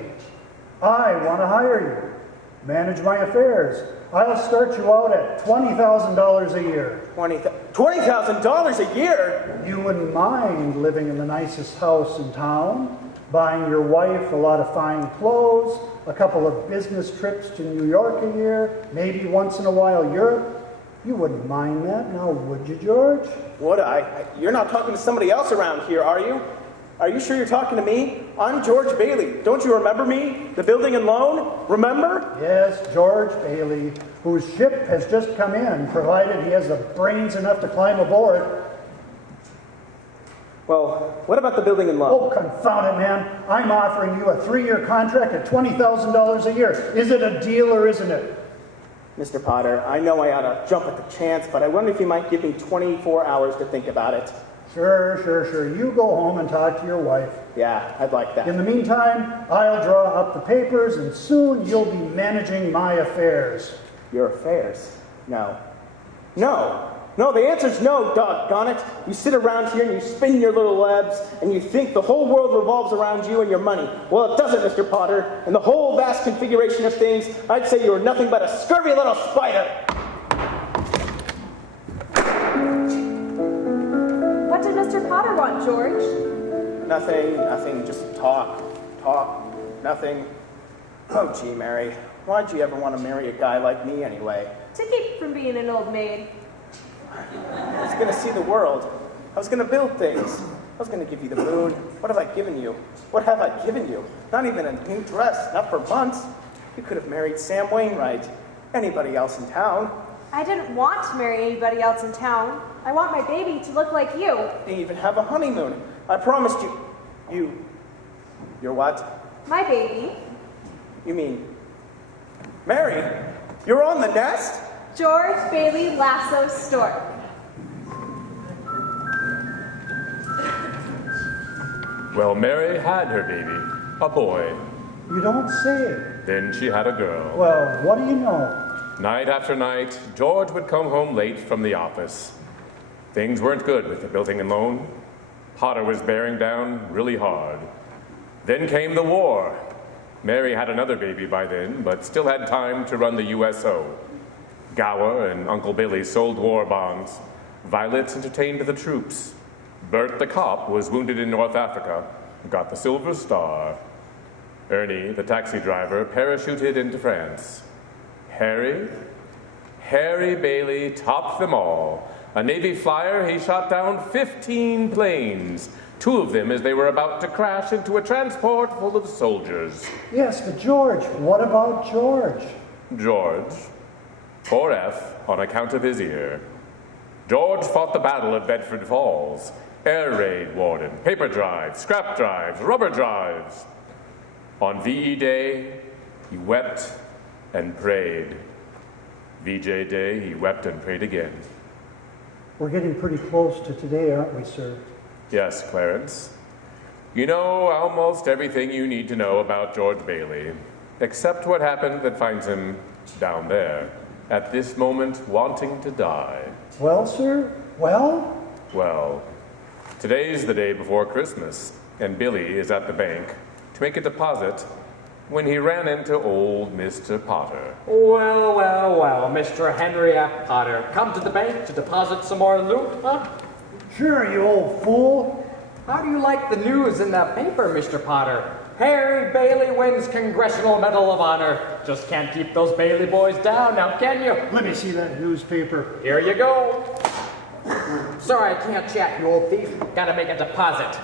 I want to hire you. Manage my affairs. I'll start you out at $20,000 a year. $20,000 a year? You wouldn't mind living in the nicest house in town, buying your wife a lot of fine clothes, a couple of business trips to New York a year, maybe once in a while Europe. You wouldn't mind that, now would you, George? Would I? You're not talking to somebody else around here, are you? Are you sure you're talking to me? I'm George Bailey. Don't you remember me? The building and loan? Remember? Yes, George Bailey, whose ship has just come in, provided he has the brains enough to climb aboard. Well, what about the building and loan? Oh, confound it, man. I'm offering you a 3-year contract at $20,000 a year. Is it a deal or isn't it? Mr. Potter, I know I ought to jump at the chance, but I wonder if you might give me 24 hours to think about it. Sure. You go home and talk to your wife. Yeah, I'd like that. In the meantime, I'll draw up the papers, and soon you'll be managing my affairs. Your affairs? No, the answer's no, doggone it. You sit around here and you spin your little webs, and you think the whole world revolves around you and your money. Well, it doesn't, Mr. Potter. And the whole vast configuration of things, I'd say you're nothing but a scurvy little spider. What did Mr. Potter want, George? Nothing, just talk, nothing. Oh, gee, Mary, why'd you ever want to marry a guy like me anyway? To keep from being an old maid. I was going to see the world. I was going to build things. I was going to give you the moon. What have I given you? What have I given you? Not even a new dress, not for months. You could have married Sam Wainwright. Anybody else in town. I didn't want to marry anybody else in town. I want my baby to look like you. They even have a honeymoon. I promised you. You're what? My baby. You mean, Mary, you're on the nest? George Bailey Lasso Stork. Well, Mary had her baby, a boy. You don't say. Then she had a girl. Well, what do you know? Night after night, George would come home late from the office. Things weren't good with the building and loan. Potter was bearing down really hard. Then came the war. Mary had another baby by then, but still had time to run the USO. Gower and Uncle Billy sold war bonds. Violet entertained the troops. Bert the cop was wounded in North Africa, got the Silver Star. Ernie, the taxi driver, parachuted into France. Harry Bailey topped them all. A Navy flyer, he shot down 15 planes, 2 of them as they were about to crash into a transport full of soldiers. Yes, but George, what about George? George, 4F on account of his ear. George fought the Battle of Bedford Falls, air raid warden, paper drives, scrap drives, rubber drives. On VE Day, he wept and prayed. VJ Day, he wept and prayed again. We're getting pretty close to today, aren't we, sir? Yes, Clarence. You know almost everything you need to know about George Bailey, except what happened that finds him down there, at this moment wanting to die. Well, sir, well? Well, today's the day before Christmas, and Billy is at the bank to make a deposit when he ran into old Mr. Potter. Well, Mr. Henry F. Potter. Come to the bank to deposit some more loot, huh? Sure, you old fool. How do you like the news in the paper, Mr. Potter? Harry Bailey wins Congressional Medal of Honor. Just can't keep those Bailey boys down now, can you? Let me see that newspaper. Here you go. Sorry, I can't chat, you old thief. Gotta make a deposit.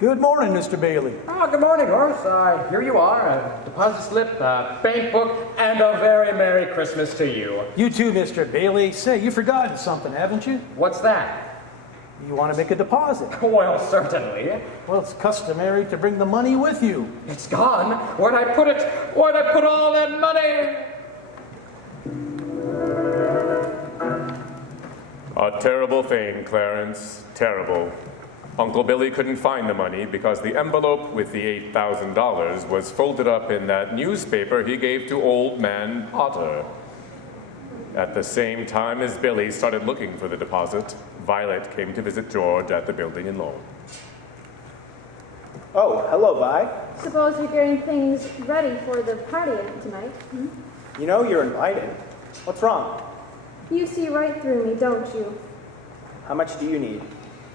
Good morning, Mr. Bailey. Oh, good morning, Horace. Here you are, a deposit slip, a bank book, and a very Merry Christmas to you. You too, Mr. Bailey. Say, you've forgotten something, haven't you? What's that? You want to make a deposit. Well, certainly. Well, it's customary to bring the money with you. It's gone. Where'd I put it? Where'd I put all that money? A terrible thing, Clarence. Terrible. Uncle Billy couldn't find the money because the envelope with the $8,000 was folded up in that newspaper he gave to old man Potter. At the same time as Billy started looking for the deposit, Violet came to visit George at the building and loan. Oh, hello, Vi. Suppose you're getting things ready for the party tonight. Hmm? You know you're invited. What's wrong? You see right through me, don't you? How much do you need?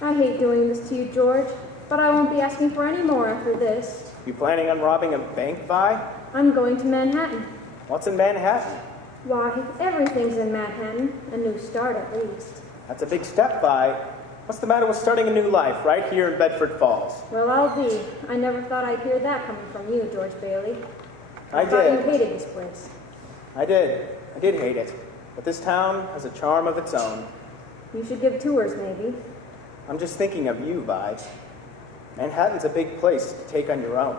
I hate doing this to you, George, but I won't be asking for any more after this. You planning on robbing a bank, Vi? I'm going to Manhattan. What's in Manhattan? Why, everything's in Manhattan. A new start, at least. That's a big step, Vi. What's the matter with starting a new life right here in Bedford Falls? Well, I'll be. I never thought I'd hear that coming from you, George Bailey. I thought did. you hated this place. I did hate it. But this town has a charm of its own. You should give tours, maybe. I'm just thinking of you, Vi. Manhattan's a big place to take on your own.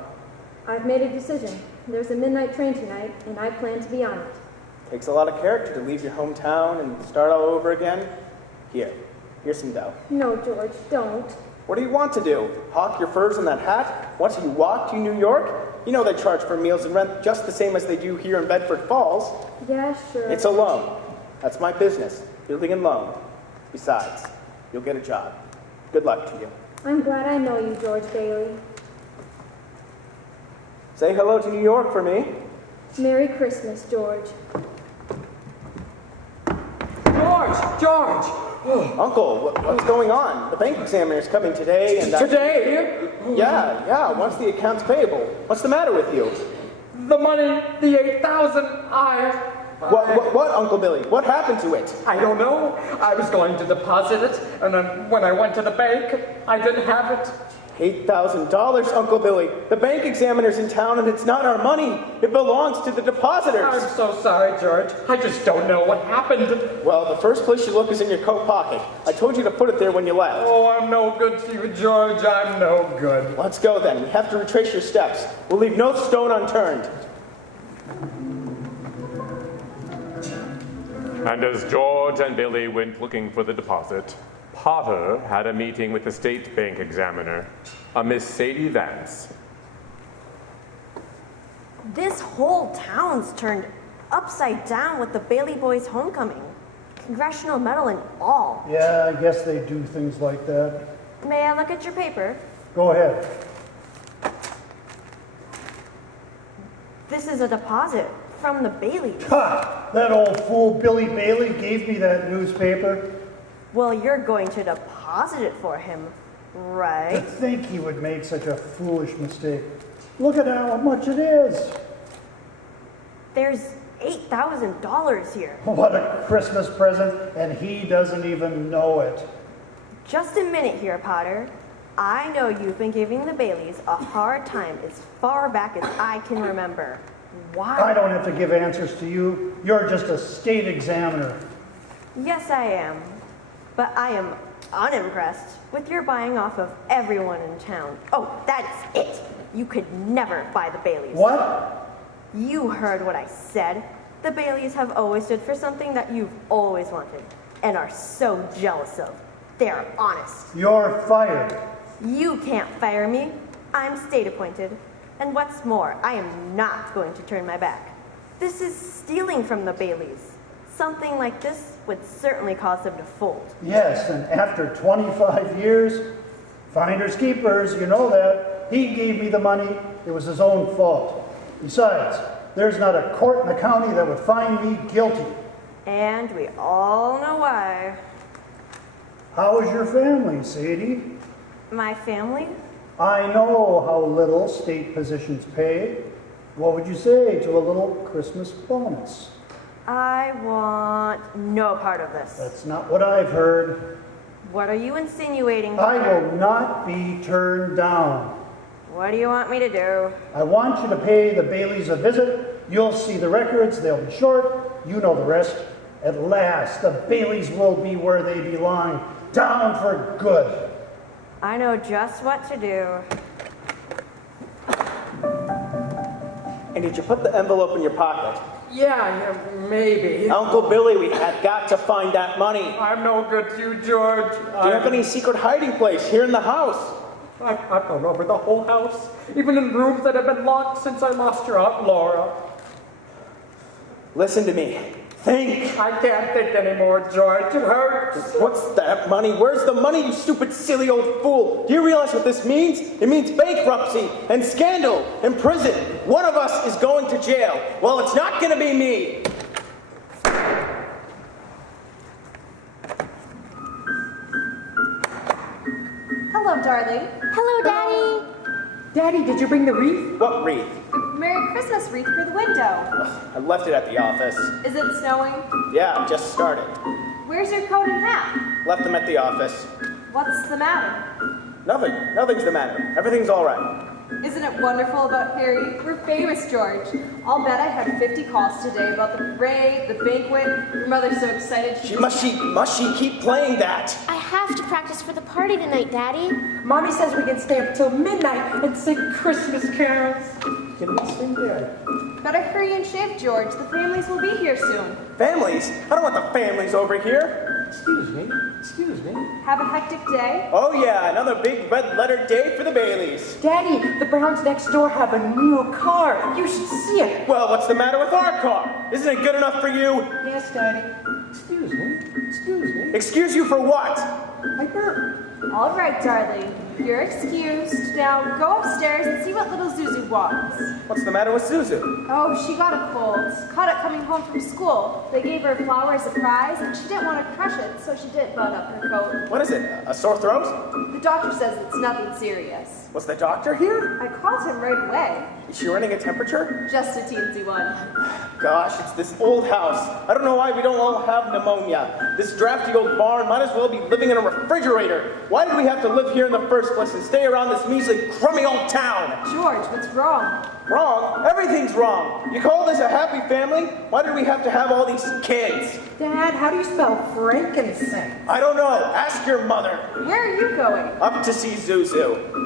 I've made a decision. There's a midnight train tonight, and I plan to be on it. Takes a lot of character to leave your hometown and start all over again. Here's some dough. No, George, don't. What do you want to do? Hawk your furs in that hat? Once you walk to New York? You know they charge for meals and rent just the same as they do here in Bedford Falls. Yeah, sure. It's a loan. That's my business, building and loan. Besides, you'll get a job. Good luck to you. I'm glad I know you, George Bailey. Say hello to New York for me. Merry Christmas, George. George! Uncle, what's going on? The bank examiner's coming today and... Today? Yeah, once the account's payable. What's the matter with you? The money, the 8,000, What, Uncle Billy? What happened to it? I don't know. I was going to deposit it, and then when I went to the bank, I didn't have it. $8,000, Uncle Billy. The bank examiner's in town and it's not our money. It belongs to the depositors. I'm so sorry, George. I just don't know what happened. Well, the first place you look is in your coat pocket. I told you to put it there when you left. Oh, I'm no good to you, George. I'm no good. Let's go then. We have to retrace your steps. We'll leave no stone unturned. And as George and Billy went looking for the deposit, Potter had a meeting with the state bank examiner, a Miss Sadie Vance. This whole town's turned upside down with the Bailey Boys' homecoming. Congressional medal and all. Yeah, I guess they do things like that. May I look at your paper? Go ahead. This is a deposit from the Baileys. Ha! That old fool Billy Bailey gave me that newspaper. Well, you're going to deposit it for him, right? To think he would make such a foolish mistake. Look at how much it is. There's $8,000 here. What a Christmas present, and he doesn't even know it. Just a minute here, Potter. I know you've been giving the Baileys a hard time as far back as I can remember. Why? I don't have to give answers to you. You're just a state examiner. Yes, I am. But I am unimpressed with your buying off of everyone in town. Oh, that's it. You could never buy the Baileys. What? You heard what I said. The Baileys have always stood for something that you've always wanted and are so jealous of. They're honest. You're fired. You can't fire me. I'm state appointed. And what's more, I am not going to turn my back. This is stealing from the Baileys. Something like this would certainly cause them to fold. Yes, and after 25 years, finders keepers, you know that. He gave me the money. It was his own fault. Besides, there's not a court in the county that would find me guilty. And we all know why. How is your family, Sadie? My family? I know how little state positions pay. What would you say to a little Christmas bonus? I want no part of this. That's not what I've heard. What are you insinuating? I will not be turned down. What do you want me to do? I want you to pay the Baileys a visit. You'll see the records. They'll be short. You know the rest. At last, the Baileys will be where they belong. Down for good. I know just what to do. And did you put the envelope in your pocket? Yeah, maybe. Uncle Billy, we have got to find that money. I'm no good to you, George. Do you have any secret hiding place here in the house? I've gone over the whole house, even in rooms that have been locked since I lost your Aunt Laura. Listen to me. Think. I can't think anymore, George. It hurts. What's that money? Where's the money, you stupid, silly old fool? Do you realize what this means? It means bankruptcy and scandal and prison. One of us is going to jail. Well, it's not going to be me. Hello, darling. Hello, Daddy. Daddy, did you bring the wreath? What wreath? The Merry Christmas wreath for the window. I left it at the office. Is it snowing? Yeah, just started. Where's your coat and hat? Left them at the office. What's the matter? Nothing. Nothing's the matter. Everything's all right. Isn't it wonderful about Harry? We're famous, George. I'll bet I had 50 calls today about the parade, the banquet. Your mother's so excited. Must she keep playing that? I have to practice for the party tonight, Daddy. Mommy says we can stay up till midnight and sing Christmas carols. Can we sing there? Better hurry and shave, George. The families will be here soon. Families? I don't want the families over here. Excuse me. Excuse me. Have a hectic day? Oh yeah, another big red-letter day for the Baileys. Daddy, the Browns next door have a new car. You should see it. Well, what's the matter with our car? Isn't it good enough for you? Yes, Daddy. Excuse me. Excuse me. Excuse you for what? I burped. All right, darling. You're excused. Now go upstairs and see what little Zuzu wants. What's the matter with Zuzu? Oh, she got a cold. Caught it coming home from school. They gave her a flower as a prize, and she didn't want to crush it, so she didn't button up her coat. What is it? A sore throat? The doctor says it's nothing serious. Was the doctor here? I called him right away. Is she running a temperature? Just a teensy one. Gosh, it's this old house. I don't know why we don't all have pneumonia. This drafty old barn might as well be living in a refrigerator. Why did we have to live here in the first place and stay around this measly, crummy old town? George, what's wrong? Wrong? Everything's wrong. You call this a happy family? Why did we have to have all these kids? Dad, how do you spell frankincense? I don't know. Ask your mother. Where are you going? Up to see Zuzu.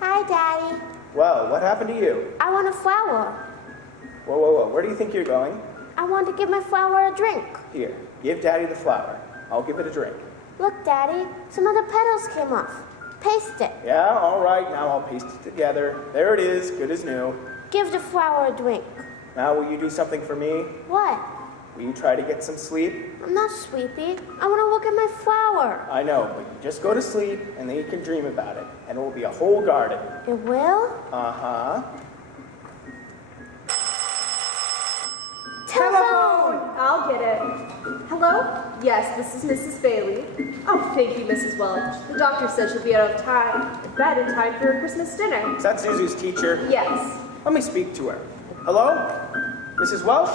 Hi, Daddy. Well, what happened to you? I want a flower. Whoa, whoa, whoa. Where do you think you're going? I want to give my flower a drink. Here, give Daddy the flower. I'll give it a drink. Look, Daddy, some of the petals came off. Paste it. Yeah, all right. Now I'll paste it together. There it is, good as new. Give the flower a drink. Now will you do something for me? What? Will you try to get some sleep? I'm not sleepy. I want to look at my flower. I know, but you just go to sleep and then you can dream about it. And it will be a whole garden. It will? Uh-huh. Telephone! I'll get it. Hello? Yes, this is Mrs. Bailey. Oh, thank you, Mrs. Welch. The doctor said she'll be out of bed in time for her Christmas dinner. Is that Zuzu's teacher? Yes. Let me speak to her. Hello? Mrs. Welch?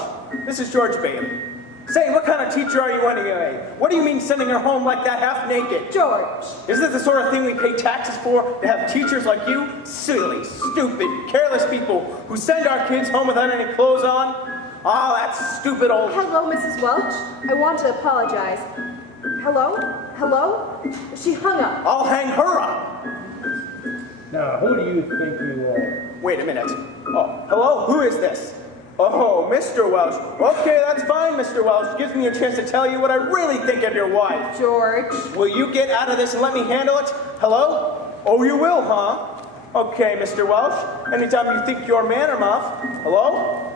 This is George Bailey. Say, what kind of teacher are you anyway? What do you mean sending her home like that half naked? George. Is this the sort of thing we pay taxes for? To have teachers like you? Silly, stupid, careless people who send our kids home without any clothes on? Oh, that stupid old... Hello, Mrs. Welch. I want to apologize. Hello? Hello? She hung up. I'll hang her up. Now, who do you think you are? Wait a minute. Oh, hello? Who is this? Oh, Mr. Welch. Okay, that's fine, Mr. Welch. Gives me a chance to tell you what I really think of your wife. George. Will you get out of this and let me handle it? Hello? Oh, you will, huh? Okay, Mr. Welch. Anytime you think you're man or muff. Hello?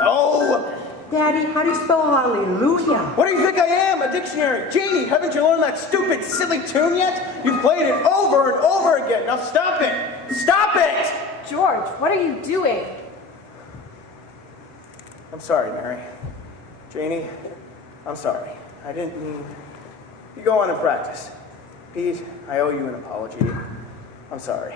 Oh! Daddy, how do you spell hallelujah? What do you think I am? A dictionary. Janie, haven't you learned that stupid, silly tune yet? You've played it over and over again. Now stop it! Stop it! George, what are you doing? I'm sorry, Mary. Janie, I'm sorry. I didn't mean... You go on and practice. Pete, I owe you an apology. I'm sorry.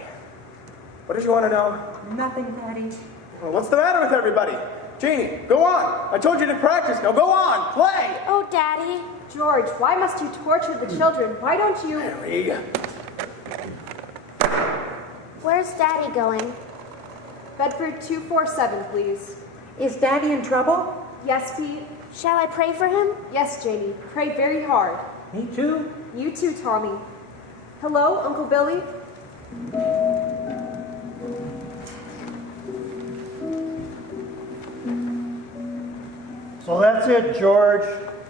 What did you want to know? Nothing, Daddy. Well, what's the matter with everybody? Janie, go on. I told you to practice. Now go on. Play. Oh, Daddy. George, why must you torture the children? Why don't you... Mary. Where's Daddy going? Bedford 247, please. Is Daddy in trouble? Yes, Pete. Shall I pray for him? Yes, Janie. Pray very hard. Me too. You too, Tommy. Hello, Uncle Billy? So that's it, George.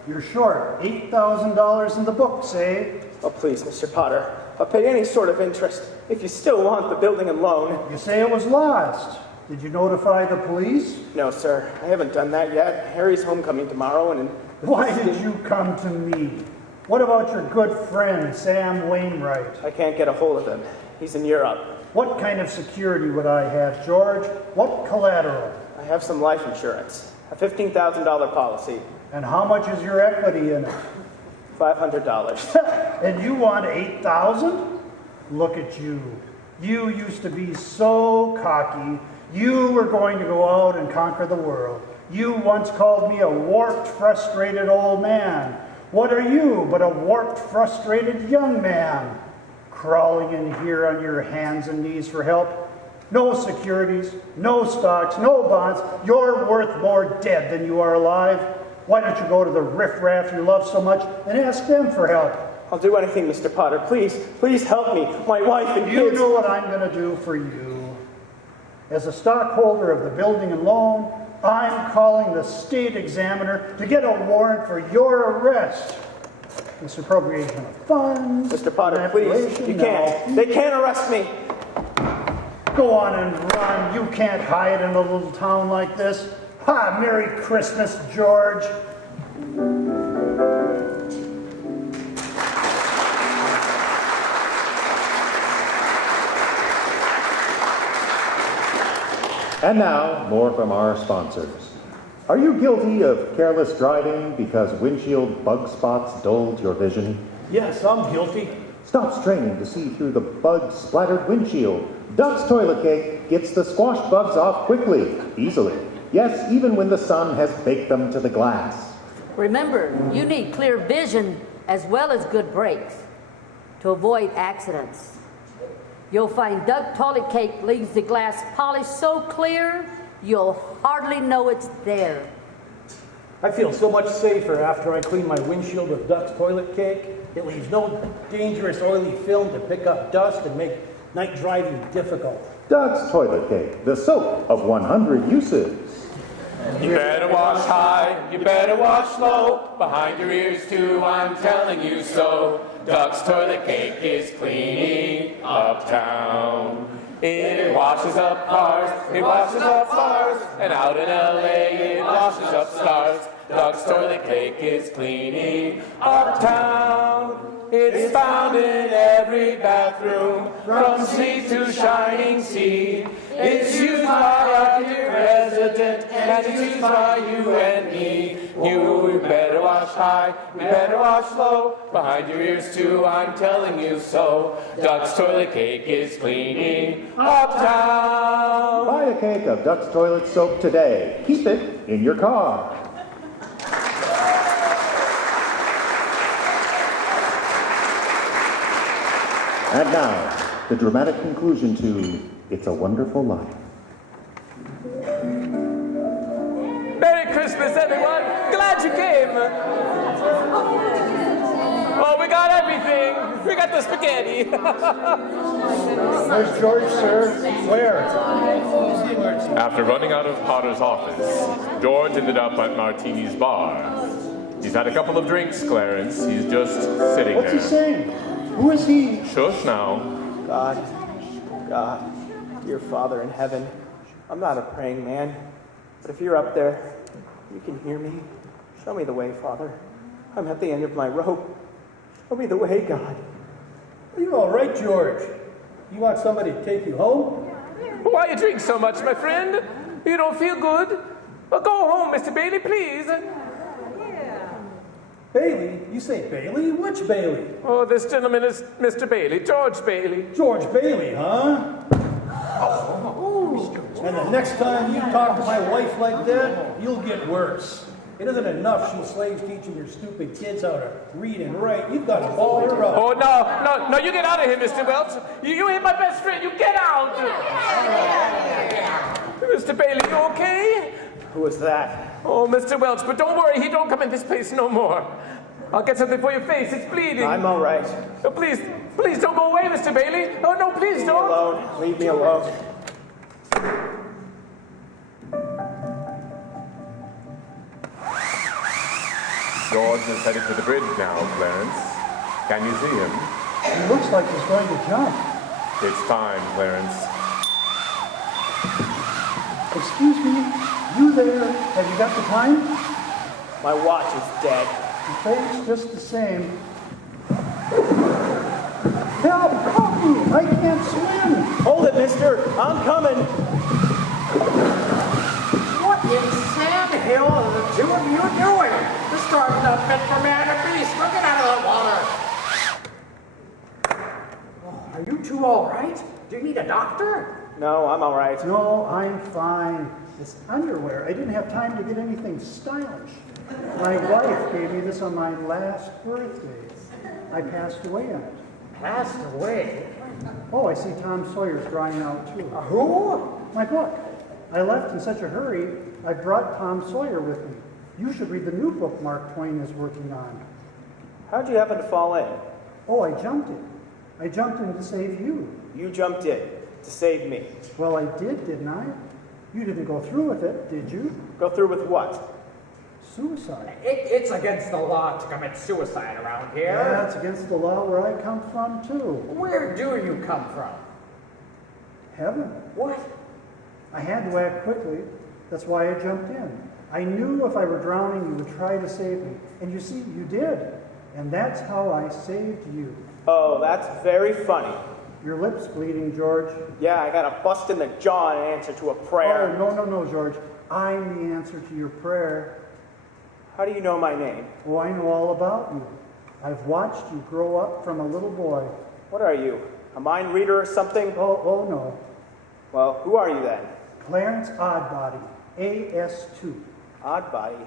You're short. $8,000 in the books, eh? Oh, please, Mr. Potter. I'll pay any sort of interest if you still want the building and loan. You say it was lost. Did you notify the police? No, sir. I haven't done that yet. Harry's homecoming tomorrow, and... Why did you come to me? What about your good friend, Sam Wainwright? I can't get a hold of him. He's in Europe. What kind of security would I have, George? What collateral? I have some life insurance. A $15,000 policy. And how much is your equity in it? $500. And you want $8,000? Look at you. You used to be so cocky. You were going to go out and conquer the world. You once called me a warped, frustrated old man. What are you but a warped, frustrated young man? Crawling in here on your hands and knees for help? No securities, no stocks, no bonds. You're worth more dead than you are alive. Why don't you go to the riffraff you love so much and ask them for help? I'll do anything, Mr. Potter. Please help me. My wife and kids. You know what I'm going to do for you. As a stockholder of the building and loan, I'm calling the state examiner to get a warrant for your arrest. Misappropriation of funds. Mr. Potter, please. You can't. They can't arrest me. Go on and run. You can't hide in a little town like this. Ha! Merry Christmas, George. And now, more from our sponsors. Are you guilty of careless driving because windshield bug spots dulled your vision? Yes, I'm guilty. Stop straining to see through the bug-splattered windshield. Duck's Toilet Cake gets the squashed bugs off quickly, easily. Yes, even when the sun has baked them to the glass. Remember, you need clear vision as well as good brakes to avoid accidents. You'll find Duck Toilet Cake leaves the glass polished so clear, you'll hardly know it's there. I feel so much safer after I clean my windshield with Duck's Toilet Cake. It leaves no dangerous oily film to pick up dust and make night driving difficult. Duck's Toilet Cake, the soap of 100 uses. You better wash high, you better wash low, behind your ears too, I'm telling you so. Duck's Toilet Cake is cleaning uptown. It washes up cars, it washes up bars, and out in LA it washes up stars. Duck's Toilet Cake is cleaning uptown. It's found in every bathroom, from sea to shining sea. It's used by every resident, and it's used by you and me. You better wash high, you better wash low, behind your ears too, I'm telling you so. Duck's Toilet Cake is cleaning uptown. Buy a cake of Duck's Toilet Soap today. Keep it in your car. And now, the dramatic conclusion to It's a Wonderful Life. Merry Christmas, everyone! Glad you came! Oh, we got everything! We got the spaghetti! Where's George, sir? Where? After running out of Potter's office, George ended up at Martini's bar. He's had a couple of drinks, Clarence. He's just sitting What's there. he saying? Who is he? Shush now. God, dear Father in heaven, I'm not a praying man, but if you're up there, you can hear me. Show me the way, Father. I'm at the end of my rope. Show me the way, God. Are you all right, George? You want somebody to take you home? Why you drink so much, my friend? You don't feel good? Well, go home, Mr. Bailey, please. Bailey? You say Bailey? Which Bailey? Oh, this gentleman is Mr. Bailey, George Bailey. George Bailey, huh? And the next time you talk to my wife like that, you'll get worse. It isn't enough she slaves teaching your stupid kids how to read and write. You've got to ball her up. Oh, no, you get out of here, Mr. Welch. You ain't my best friend. You get out. Mr. Bailey, you okay? Who is that? Oh, Mr. Welch, but don't worry. He don't come in this place no more. I'll get something for your face. It's bleeding. I'm all right. Oh, please don't go away, Mr. Bailey. Oh, no, please don't. Leave me alone. George is headed to the bridge now, Clarence. Can you see him? He looks like he's going to jump. It's time, Clarence. Excuse me, you there, have you got the time? My watch is dead. Okay, it's just the same. Help! Help me! I can't swim! Hold it, mister. I'm coming. What in Sand Hill are the two of you doing? This star's not fit for man or beast. Look it out of the water. Oh, are you two all right? Do you need a doctor? No, I'm all right. No, I'm fine. It's underwear. I didn't have time to get anything stylish. My wife gave me this on my last birthday. I passed away in it. Passed away? Oh, I see Tom Sawyer's drying out too. Who? My book. I left in such a hurry, I brought Tom Sawyer with me. You should read the new book Mark Twain is working on. How'd you happen to fall in? Oh, I jumped in. I jumped in to save you. You jumped in to save me. Well, I did, didn't I? You didn't go through with it, did you? Go through with what? Suicide. It's against the law to commit suicide around here. Yeah, it's against the law where I come from, too. Where do you come from? Heaven. What? I had to act quickly. That's why I jumped in. I knew if I were drowning, you would try to save me. And you see, you did. And that's how I saved you. Oh, that's very funny. Your lip's bleeding, George. Yeah, I got a bust in the jaw in answer to a prayer. Oh, no, George. I'm the answer to your prayer. How do you know my name? Oh, I know all about you. I've watched you grow up from a little boy. What are you? A mind reader or something? Oh, no. Well, who are you then? Clarence Oddbody, AS2. Oddbody?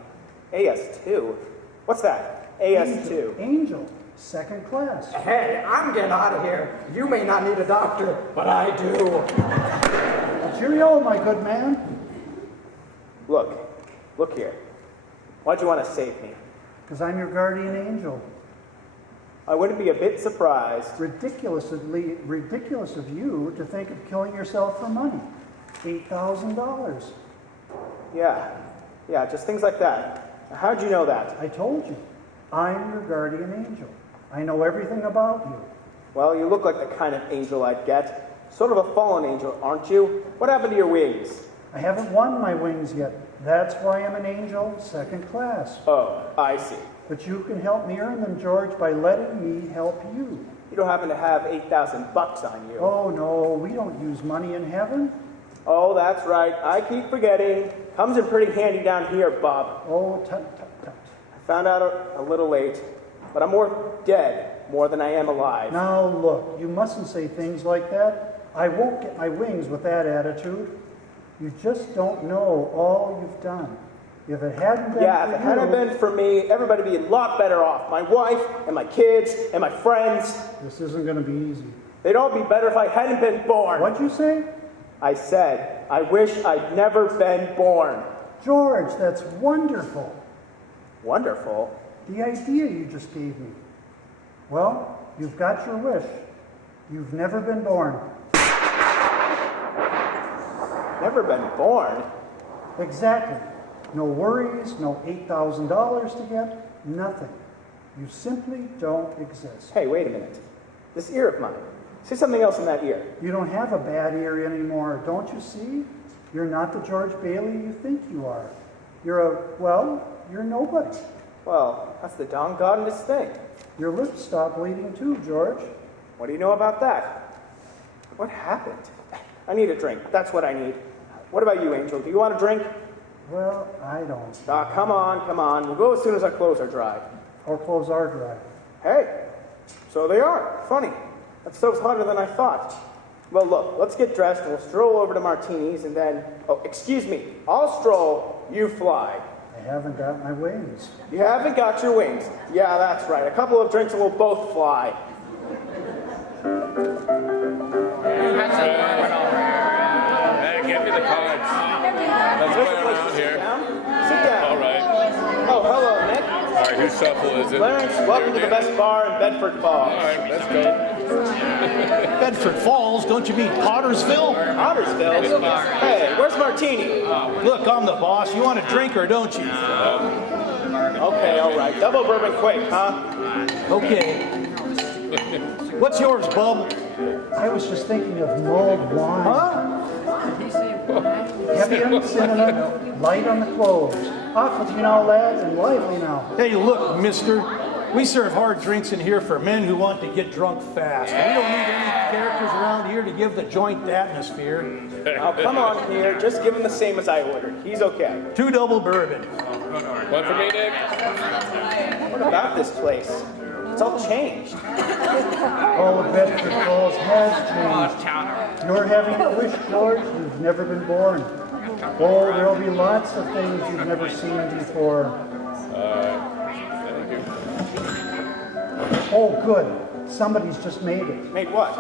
AS2? What's that? AS2? Angel. Second class. Hey, I'm getting out of here. You may not need a doctor, but I do. Well, cheerio, my good man. Look here. Why'd you want to save me? Because I'm your guardian angel. I wouldn't be a bit surprised. Ridiculous of you to think of killing yourself for money. $8,000. Yeah, just things like that. How'd you know that? I told you. I'm your guardian angel. I know everything about you. Well, you look like the kind of angel I'd get. Sort of a fallen angel, aren't you? What happened to your wings? I haven't won my wings yet. That's why I'm an angel, second class. Oh, I see. But you can help me earn them, George, by letting me help you. You don't happen to have $8,000 on you? Oh, no, we don't use money in heaven. Oh, that's right. I keep forgetting. Comes in pretty handy down here, Bob. Oh, tut. I found out a little late, but I'm more dead than I am alive. Now, look, you mustn't say things like that. I won't get my wings with that attitude. You just don't know all you've done. If it hadn't been if it hadn't been for me, everybody would be a lot better off. My wife and my kids and my friends. This isn't going to be easy. They'd all be better if I hadn't been born. What'd you say? I said, I wish I'd never been born. George, that's wonderful. Wonderful? The idea you just gave me. Well, you've got your wish. You've never been born. Never been born? Exactly. No worries, no $8,000 to get, nothing. You simply don't exist. Hey, wait a minute. This ear of mine. Say something else in that ear. You don't have a bad ear anymore, don't you see? You're not the George Bailey you think you are. You're nobody. Well, that's the doggone-godest thing. Your lips stop bleeding too, George. What do you know about that? What happened? I need a drink. That's what I need. What about you, Angel? Do you want a drink? Well, I don't. Come on. We'll go as soon as our clothes are dry. Our clothes are dry. Hey, so they are. Funny. That stove's hotter than I thought. Well, look, let's get dressed and we'll stroll over to Martini's and then... Oh, excuse me. I'll stroll, you fly. I haven't got my wings. You haven't got your wings. Yeah, that's right. A couple of drinks and we'll both fly. Hey, give me the cards. Let's play around here. Sit down. All right. Oh, hello, Nick. All right, whose shuffle is it? Clarence, welcome to the best bar in Bedford Falls. All right, let's go. Bedford Falls? Don't you mean Pottersville? Pottersville? Hey, where's Martini? Look, I'm the boss. You want a drink or don't you? Okay, all right. Double bourbon quick, huh? Okay. What's yours, bub? I was just thinking of mulled wine. Huh? Heavy on the cinnamon, light on the cloves. Off with you now, lads, and lively now. Hey, look, mister. We serve hard drinks in here for men who want to get drunk fast. We don't need any characters around here to give the joint the atmosphere. Now, come on here. Just give him the same as I ordered. He's okay. 2 double bourbon. One for me, Nick. What about this place? It's all changed. All of Bedford Falls has changed. You're having a wish, George. You've never been born. Oh, there'll be lots of things you've never seen before. Thank you. Oh, good. Somebody's just made it. Made what?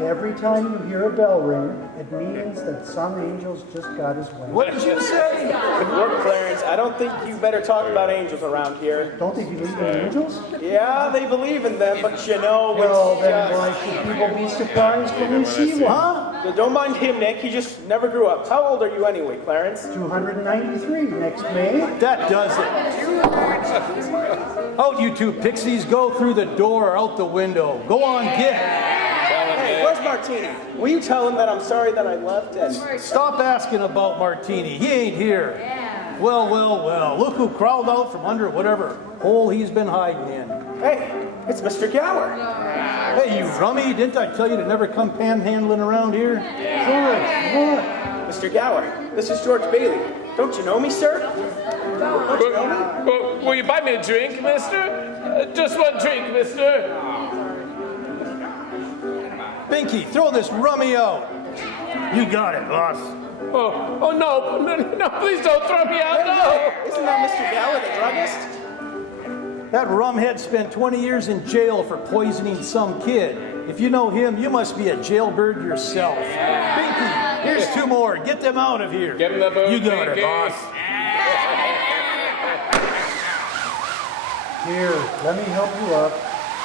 Every time you hear a bell ring, it means that some angel's just got his way. What did you say? Good work, Clarence. I don't think you better talk about angels around here. Don't they believe in angels? Yeah, they believe in them, but you know, Well, it's then just... why should people be surprised when they see one? Huh? Yeah, don't mind him, Nick. He just never grew up. How old are you anyway, Clarence? 293 next May. That does it. Out, you two pixies. Go through the door or out the window. Go on, get. Hey, where's Martini? Will you tell him that I'm sorry that I left and... Stop asking about Martini. He ain't here. Well, well, well. Look who crawled out from under whatever hole he's been hiding in. Hey, it's Mr. Gower. Hey, you rummy. Didn't I tell you to never come panhandling around here? George, what? Mr. Gower, this is George Bailey. Don't you know me, sir? Don't you know me? Will you buy me a drink, mister? Just one drink, mister. Binky, throw this rummy out. You got it, boss. Oh no, please don't throw me out, no. Isn't that Mr. Gower, the druggist? That rumhead spent 20 years in jail for poisoning some kid. If you know him, you must be a jailbird yourself. Binky, here's 2 more. Get them out of here. Give him the boot, You got it, Binky. boss. Here, let me help you up.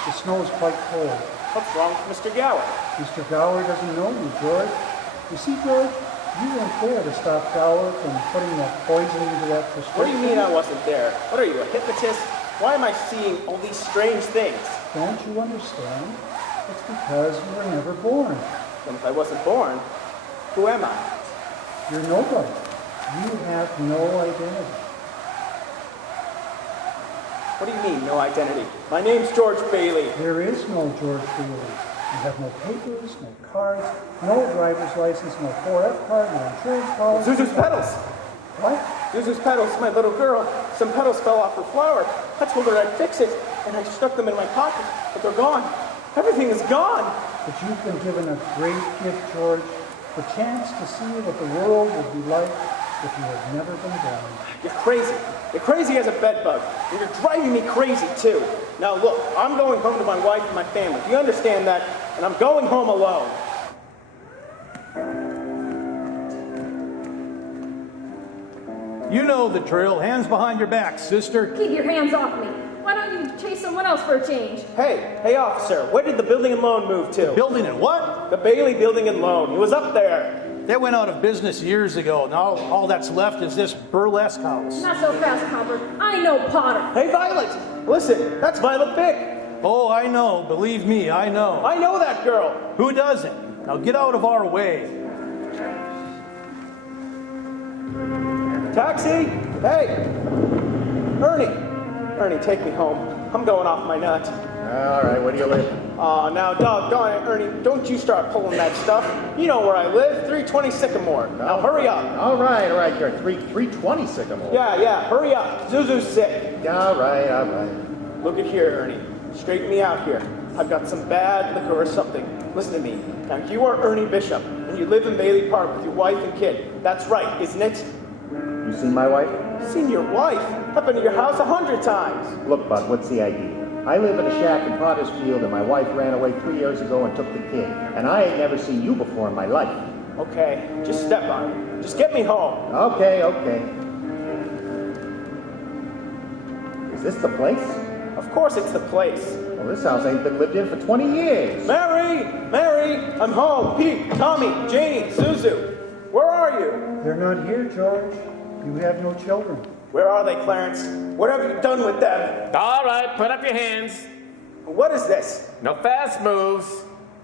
The snow's quite cold. What's wrong with Mr. Gower? Mr. Gower doesn't know you, George. You see, George, you weren't there to stop Gower from putting that poison into that prescription. What do you mean I wasn't there? What are you, a hypnotist? Why am I seeing all these strange things? Don't you understand? It's because you were never born. And if I wasn't born, who am I? You're nobody. You have no identity. What do you mean, no identity? My name's George Bailey. There is no George Bailey. You have no papers, no cards, no driver's license, no 4F card, no insurance policy. Zuzu's petals. What? Zuzu's petals, my little girl. Some petals fell off her flower. I told her I'd fix it, and I stuck them in my pocket, but they're gone. Everything is gone. But you've been given a great gift, George. The chance to see what the world would be like if you had never been born. You're crazy. You're crazy as a bedbug. And you're driving me crazy, too. Now, look, I'm going home to my wife and my family. Do you understand that? And I'm going home alone. You know the drill. Hands behind your back, sister. Keep your hands off me. Why don't you chase someone else for a change? Hey, officer, where did the building and loan move to? Building and what? The Bailey Building and Loan. It was up there. They went out of business years ago. Now all that's left is this burlesque house. Not so fast, Copper. I know Potter. Hey, Violet, listen, that's Violet Bick. Oh, I know. Believe me, I know. I know that girl. Who doesn't? Now get out of our way. Taxi! Hey! Ernie, take me home. I'm going off my nut. All right, where do you live? Now, doggone it, Ernie, don't you start pulling that stuff. You know where I live, 320 Sycamore. Now, hurry up. All right, you're 320 Sycamore. Yeah, hurry up. Zuzu's sick. All right. Look at here, Ernie. Straighten me out here. I've got some bad liquor or something. Listen to me. Now, you are Ernie Bishop, and you live in Bailey Park with your wife and kid. That's right, isn't it? You seen my wife? Seen your wife? I've been to your house 100 times. Look, Bud, what's the idea? I live in a shack in Potter's Field, and my wife ran away 3 years ago and took the kid. And I ain't never seen you before in my life. Okay, just step on it. Just get me home. Okay. Is this the place? Of course it's the place. Well, this house ain't been lived in for 20 years. Mary, I'm home. Pete, Tommy, Janie, Zuzu. Where are you? They're not here, George. You have no children. Where are they, Clarence? What have you done with them? All right, put up your hands. What is this? No fast moves.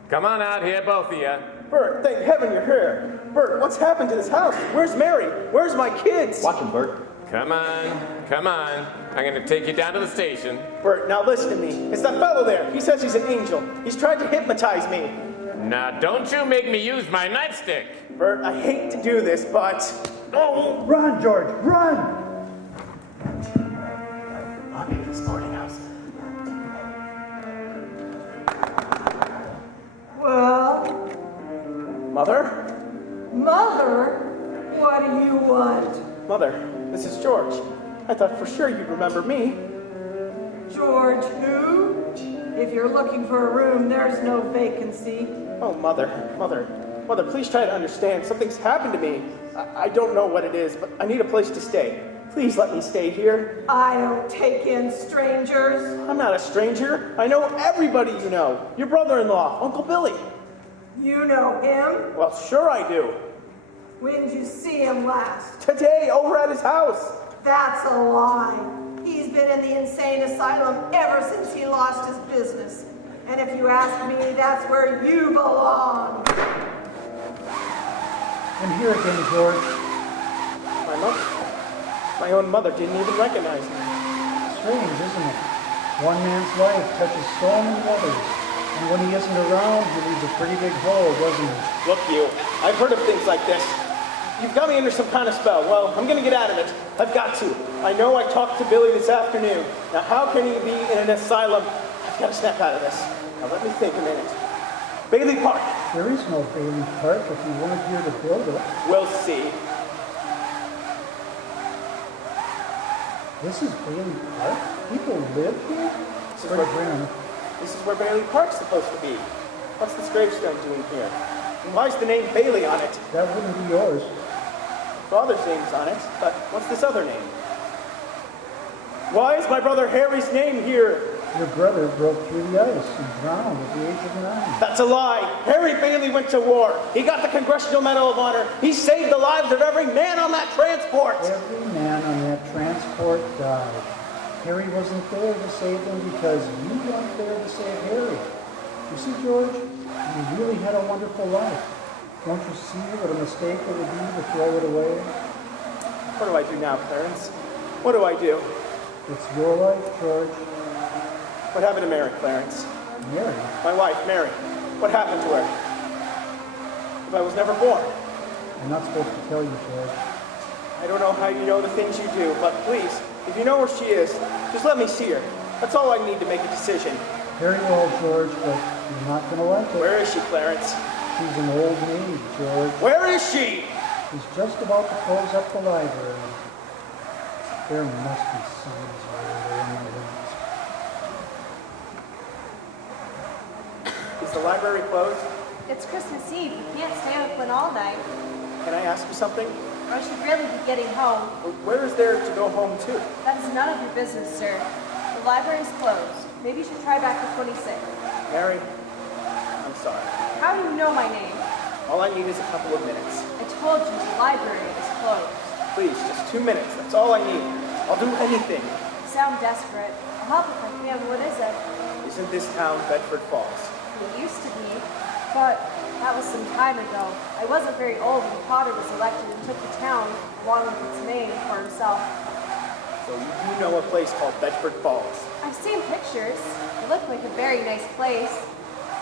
Come on out here, both of you. Bert, thank heaven you're here. Bert, what's happened to this house? Where's Mary? Where's my kids? Watch him, Bert. Come on, come on. I'm going to take you down to the station. Bert, now listen to me. It's that fellow there. He says he's an angel. He's tried to hypnotize me. Now, don't you make me use my nightstick. Bert, I hate to do this, but... Oh, run, George, run! I'll be at this boarding house. Well, Mother? Mother, what do you want? Mother, this is George. I thought for sure you'd remember me. George who? If you're looking for a room, there's no vacancy. Oh, Mother, please try to understand. Something's happened to me. I don't know what it is, but I need a place to stay. Please let me stay here. I don't take in strangers. I'm not a stranger. I know everybody you know. Your brother-in-law, Uncle Billy. You know him? Well, sure I do. When did you see him last? Today, over at his house. That's a lie. He's been in the insane asylum ever since he lost his business. And if you ask me, that's where you belong. I'm here again, George. My mother. My own mother didn't even recognize me. Strange, isn't it? One man's life touches so many others. And when he isn't around, he leaves a pretty big hole, doesn't he? Look, you. I've heard of things like this. You've got me under some kind of spell. Well, I'm going to get out of it. I've got to. I know I talked to Billy this afternoon. Now, how can he be in an asylum? I've got to snap out of this. Now, let me think a minute. Bailey Park. There is no Bailey Park if you weren't here to build it. We'll see. This is Bailey Park? People live here? This is where Bailey Park's supposed to be. What's this gravestone doing here? And why's the name Bailey on it? That wouldn't be yours. Father's name's on it, but what's this other name? Why is my brother Harry's name here? Your brother broke through the ice and drowned at the age of 9. That's a lie. Harry Bailey went to war. He got the Congressional Medal of Honor. He saved the lives of every man on that transport. Every man on that transport died. Harry wasn't there to save them because you weren't there to save Harry. You see, George, you really had a wonderful life. Don't you see what a mistake it would be to throw it away? What do I do now, Clarence? What do I do? It's your life, George. What happened to Mary, Clarence? Mary? My wife, Mary. What happened to her? If I was never born. I'm not supposed to tell you, George. I don't know how you know the things you do, but please, if you know where she is, just let me see her. That's all I need to make a decision. Very well, George, but you're not going to like it. Where is she, Clarence? She's an old maid, George. Where is she? She's just about to close up the library. There must be signs around there in the woods. Is the library closed? It's Christmas Eve. You can't stay open all night. Can I ask you something? Or I should really be getting home. Where is there to go home to? That is none of your business, sir. The library's closed. Maybe you should try back to 26. Mary, I'm sorry. How do you know my name? All I need is a couple of minutes. I told you the library is closed. Please, just 2 minutes. That's all I need. I'll do anything. You sound desperate. I'll help if I can. What is it? Isn't this town Bedford Falls? It used to be, but that was some time ago. I wasn't very old when Potter was elected and took the town, along with its name, for himself. So you do know a place called Bedford Falls? I've seen pictures. It looked like a very nice place.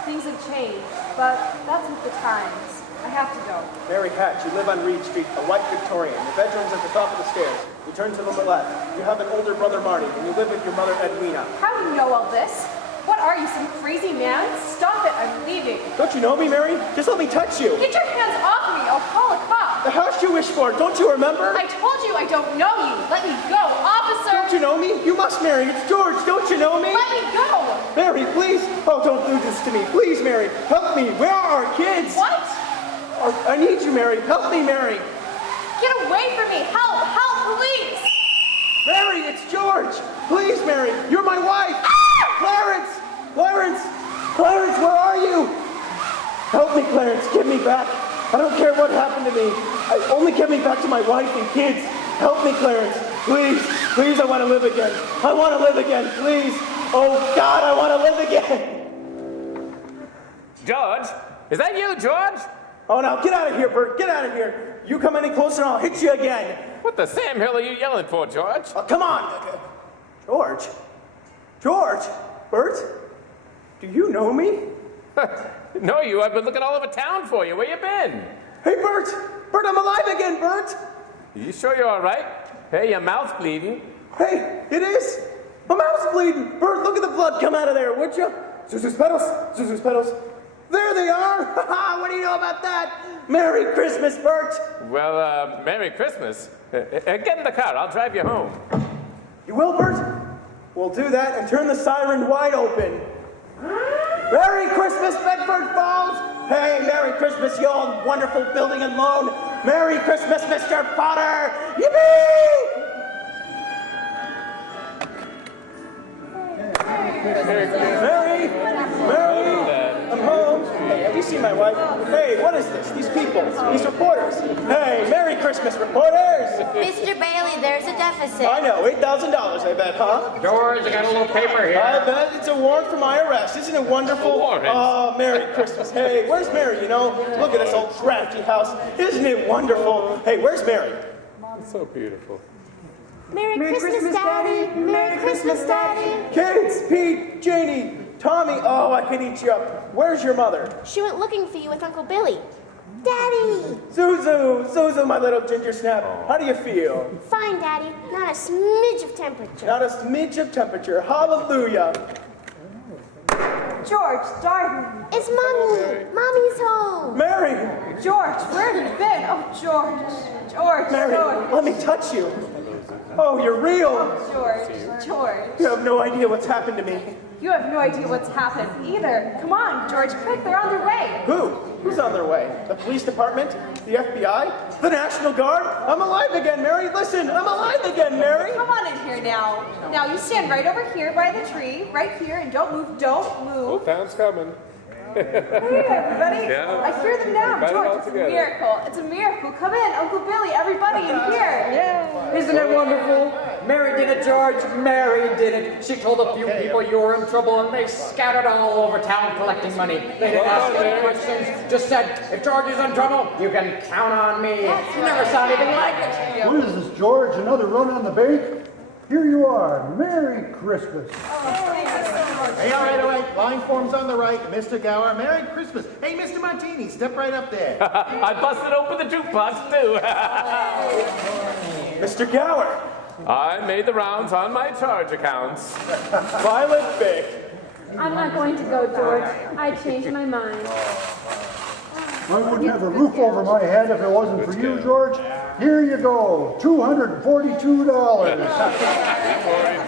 Things have changed, but that's with the times. I have to go. Mary Hatch, you live on Reed Street, a white Victorian. The bedroom's at the top of the stairs. You turn to the left. You have an older brother, Marty, and you live with your mother, Edwina. How do you know all this? What are you, some crazy man? Stop it, I'm leaving. Don't you know me, Mary? Just let me touch you. Get your hands off me, I'll call a cop. The house you wish for, don't you remember? I told you I don't know you. Let me go, officer. Don't you know me? You must, Mary. It's George. Don't you know me? Let me go. Mary, please. Oh, don't do this to me. Please, Mary. Help me. Where are our kids? What? Oh, I need you, Mary. Help me, Mary. Get away from me. Help, help, police. Mary, it's George. Please, Mary. You're my wife. Clarence. Clarence. Clarence, where are you? Help me, Clarence. Give me back. I don't care what happened to me. Only get me back to my wife and kids. Help me, Clarence. Please. Please, I want to live again. I want to live again. Please. Oh, God, I want to live again. George? Is that you, George? Oh, now get out of here, Bert. Get out of here. You come any closer and I'll hit you again. What the Sam Hill are you yelling for, George? Oh, come on. George? George? Bert? Do you know me? No, you. I've been looking all over town for you. Where you been? Hey, Bert! Bert, I'm alive again, Bert! You sure you're all right? Hey, your mouth's bleeding. Hey, it is! My mouth's bleeding! Bert, look at the blood come out of there, would you? Zuzu's petals! Zuzu's petals! There they are! What do you know about that? Merry Christmas, Bert! Well, Merry Christmas. Get in the car. I'll drive you home. You will, Bert? We'll do that and turn the siren wide open. Merry Christmas, Bedford Falls! Hey, Merry Christmas, you old wonderful building and loan! Merry Christmas, Mr. Potter! Yippee! Mary! I'm home. Hey, have you seen my wife? Hey, what is this? These people, these reporters. Hey, Merry Christmas, reporters! Mr. Bailey, there's a deficit. I know, $8,000, I bet, huh? George, I got a little paper here. I bet it's a warrant for my arrest. Isn't it wonderful? Oh, Merry Christmas. Hey, where's Mary, you know? Look at this old drafty house. Isn't it wonderful? Hey, where's Mary? It's so beautiful. Merry Christmas, Daddy. Merry Christmas, Daddy. Kids, Pete, Janie, Tommy. Oh, I could eat you up. Where's your mother? She went looking for you with Uncle Billy. Daddy! Zuzu, my little ginger snap. How do you feel? Fine, Daddy. Not a smidge of temperature. Not a smidge of temperature. Hallelujah. George, darling. It's Mommy. Mommy's home. Mary! George, where have you been? Oh, George. George, Mary, George. let me touch you. Oh, you're real. George. You have no idea what's happened to me. You have no idea what's happened either. Come on, George, quick, they're on their way. Who? Who's on their way? The police department? The FBI? The National Guard? I'm alive again, Mary. Listen, I'm alive again, Mary. Come on in here now. Now you stand right over here by the tree, right here, and don't move, don't move. Old Town's coming. Hey, everybody. Yeah. I hear them now. Invite them all George, it's a together. miracle. It's a miracle. Come in, Uncle Billy, everybody in here. Yeah. Isn't it wonderful? Mary did it, George. Mary did it. She told a few people you were in trouble, and they scattered all over town collecting money. They didn't ask any questions. Just said, if George is in trouble, you can count on me. Never saw anything like it. What is this, George? Another run on the bank? Here you are. Merry Christmas. Hey, all right. Line form's on the right. Mr. Gower, Merry Christmas. Hey, Mr. Martini, step right up there. I busted open the jukebox, too. Mr. Gower. I made the rounds on my charge accounts. Violet Bick. I'm not going to go, George. I changed my mind. I wouldn't have a roof over my head if it wasn't for you, George. Here you go, $242.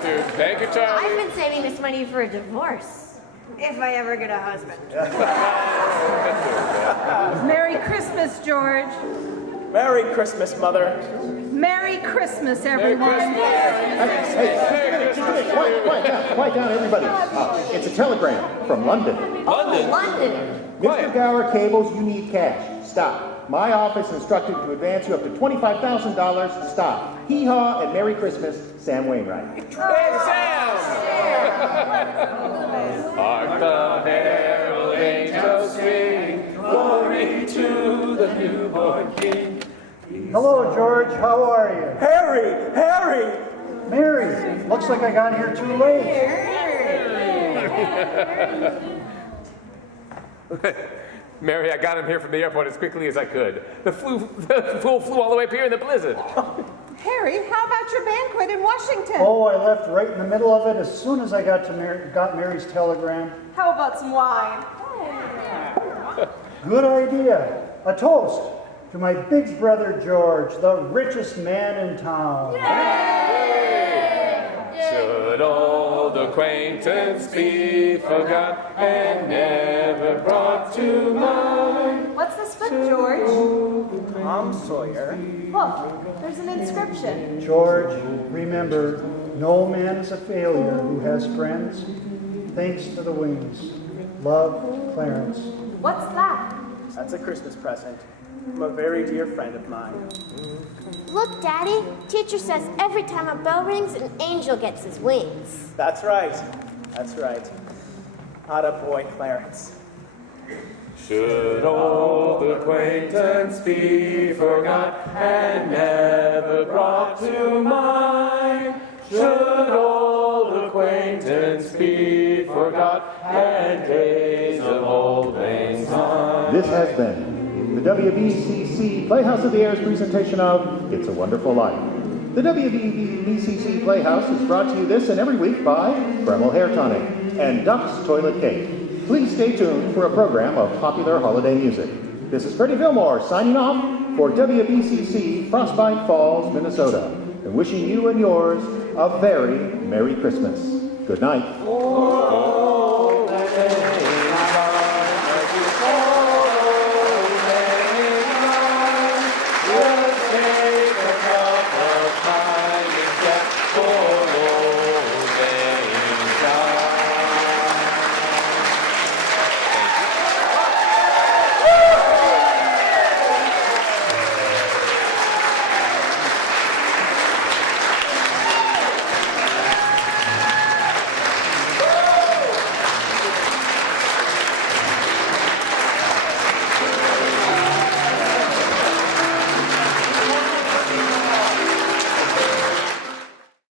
42. Thank you, Charlie. I've been saving this money for a divorce. If I ever get a husband. Merry Christmas, George. Merry Christmas, Mother. Merry Christmas, everyone. Hey, quiet down, everybody. It's a telegram from London. London. Mr. Gower Cables, you need cash. Stop. My office instructed to advance you up to $25,000. Stop. Hee-haw and Merry Christmas, Sam Wainwright. Hey, Sam! Hark the herald angels sing, glory to the newborn King. Hello, George. How are you? Harry! Mary, looks like I got here too late. Mary, I got him here from the airport as quickly as I could. The fool flew all the way up here in the blizzard. Harry, how about your banquet in Washington? Oh, I left right in the middle of it as soon as I got Mary's telegram. How about some wine? Good idea. A toast to my big brother George, the richest man in town. Should old acquaintance be forgot and never brought to mind? What's this book, George? Tom Sawyer. Look, there's an inscription. George, remember, no man is a failure who has friends. Thanks to the wings. Love, Clarence. What's that? That's a Christmas present from a very dear friend of mine. Look, Daddy. Teacher says every time a bell rings, an angel gets his wings. That's right. Atta boy, Clarence. Should old acquaintance be forgot and never brought to mind? Should old acquaintance be forgot and days of old lang syne? This has been the WBCC Playhouse of the Air's presentation of It's a Wonderful Life. The WBCC Playhouse is brought to you this and every week by Kreml Hair Tonic and Duck's Toilet Cake. Please stay tuned for a program of popular holiday music. This is Freddie Fillmore signing off for WBCC Frostbite Falls, Minnesota, and wishing you and yours a very Merry Christmas. Good night.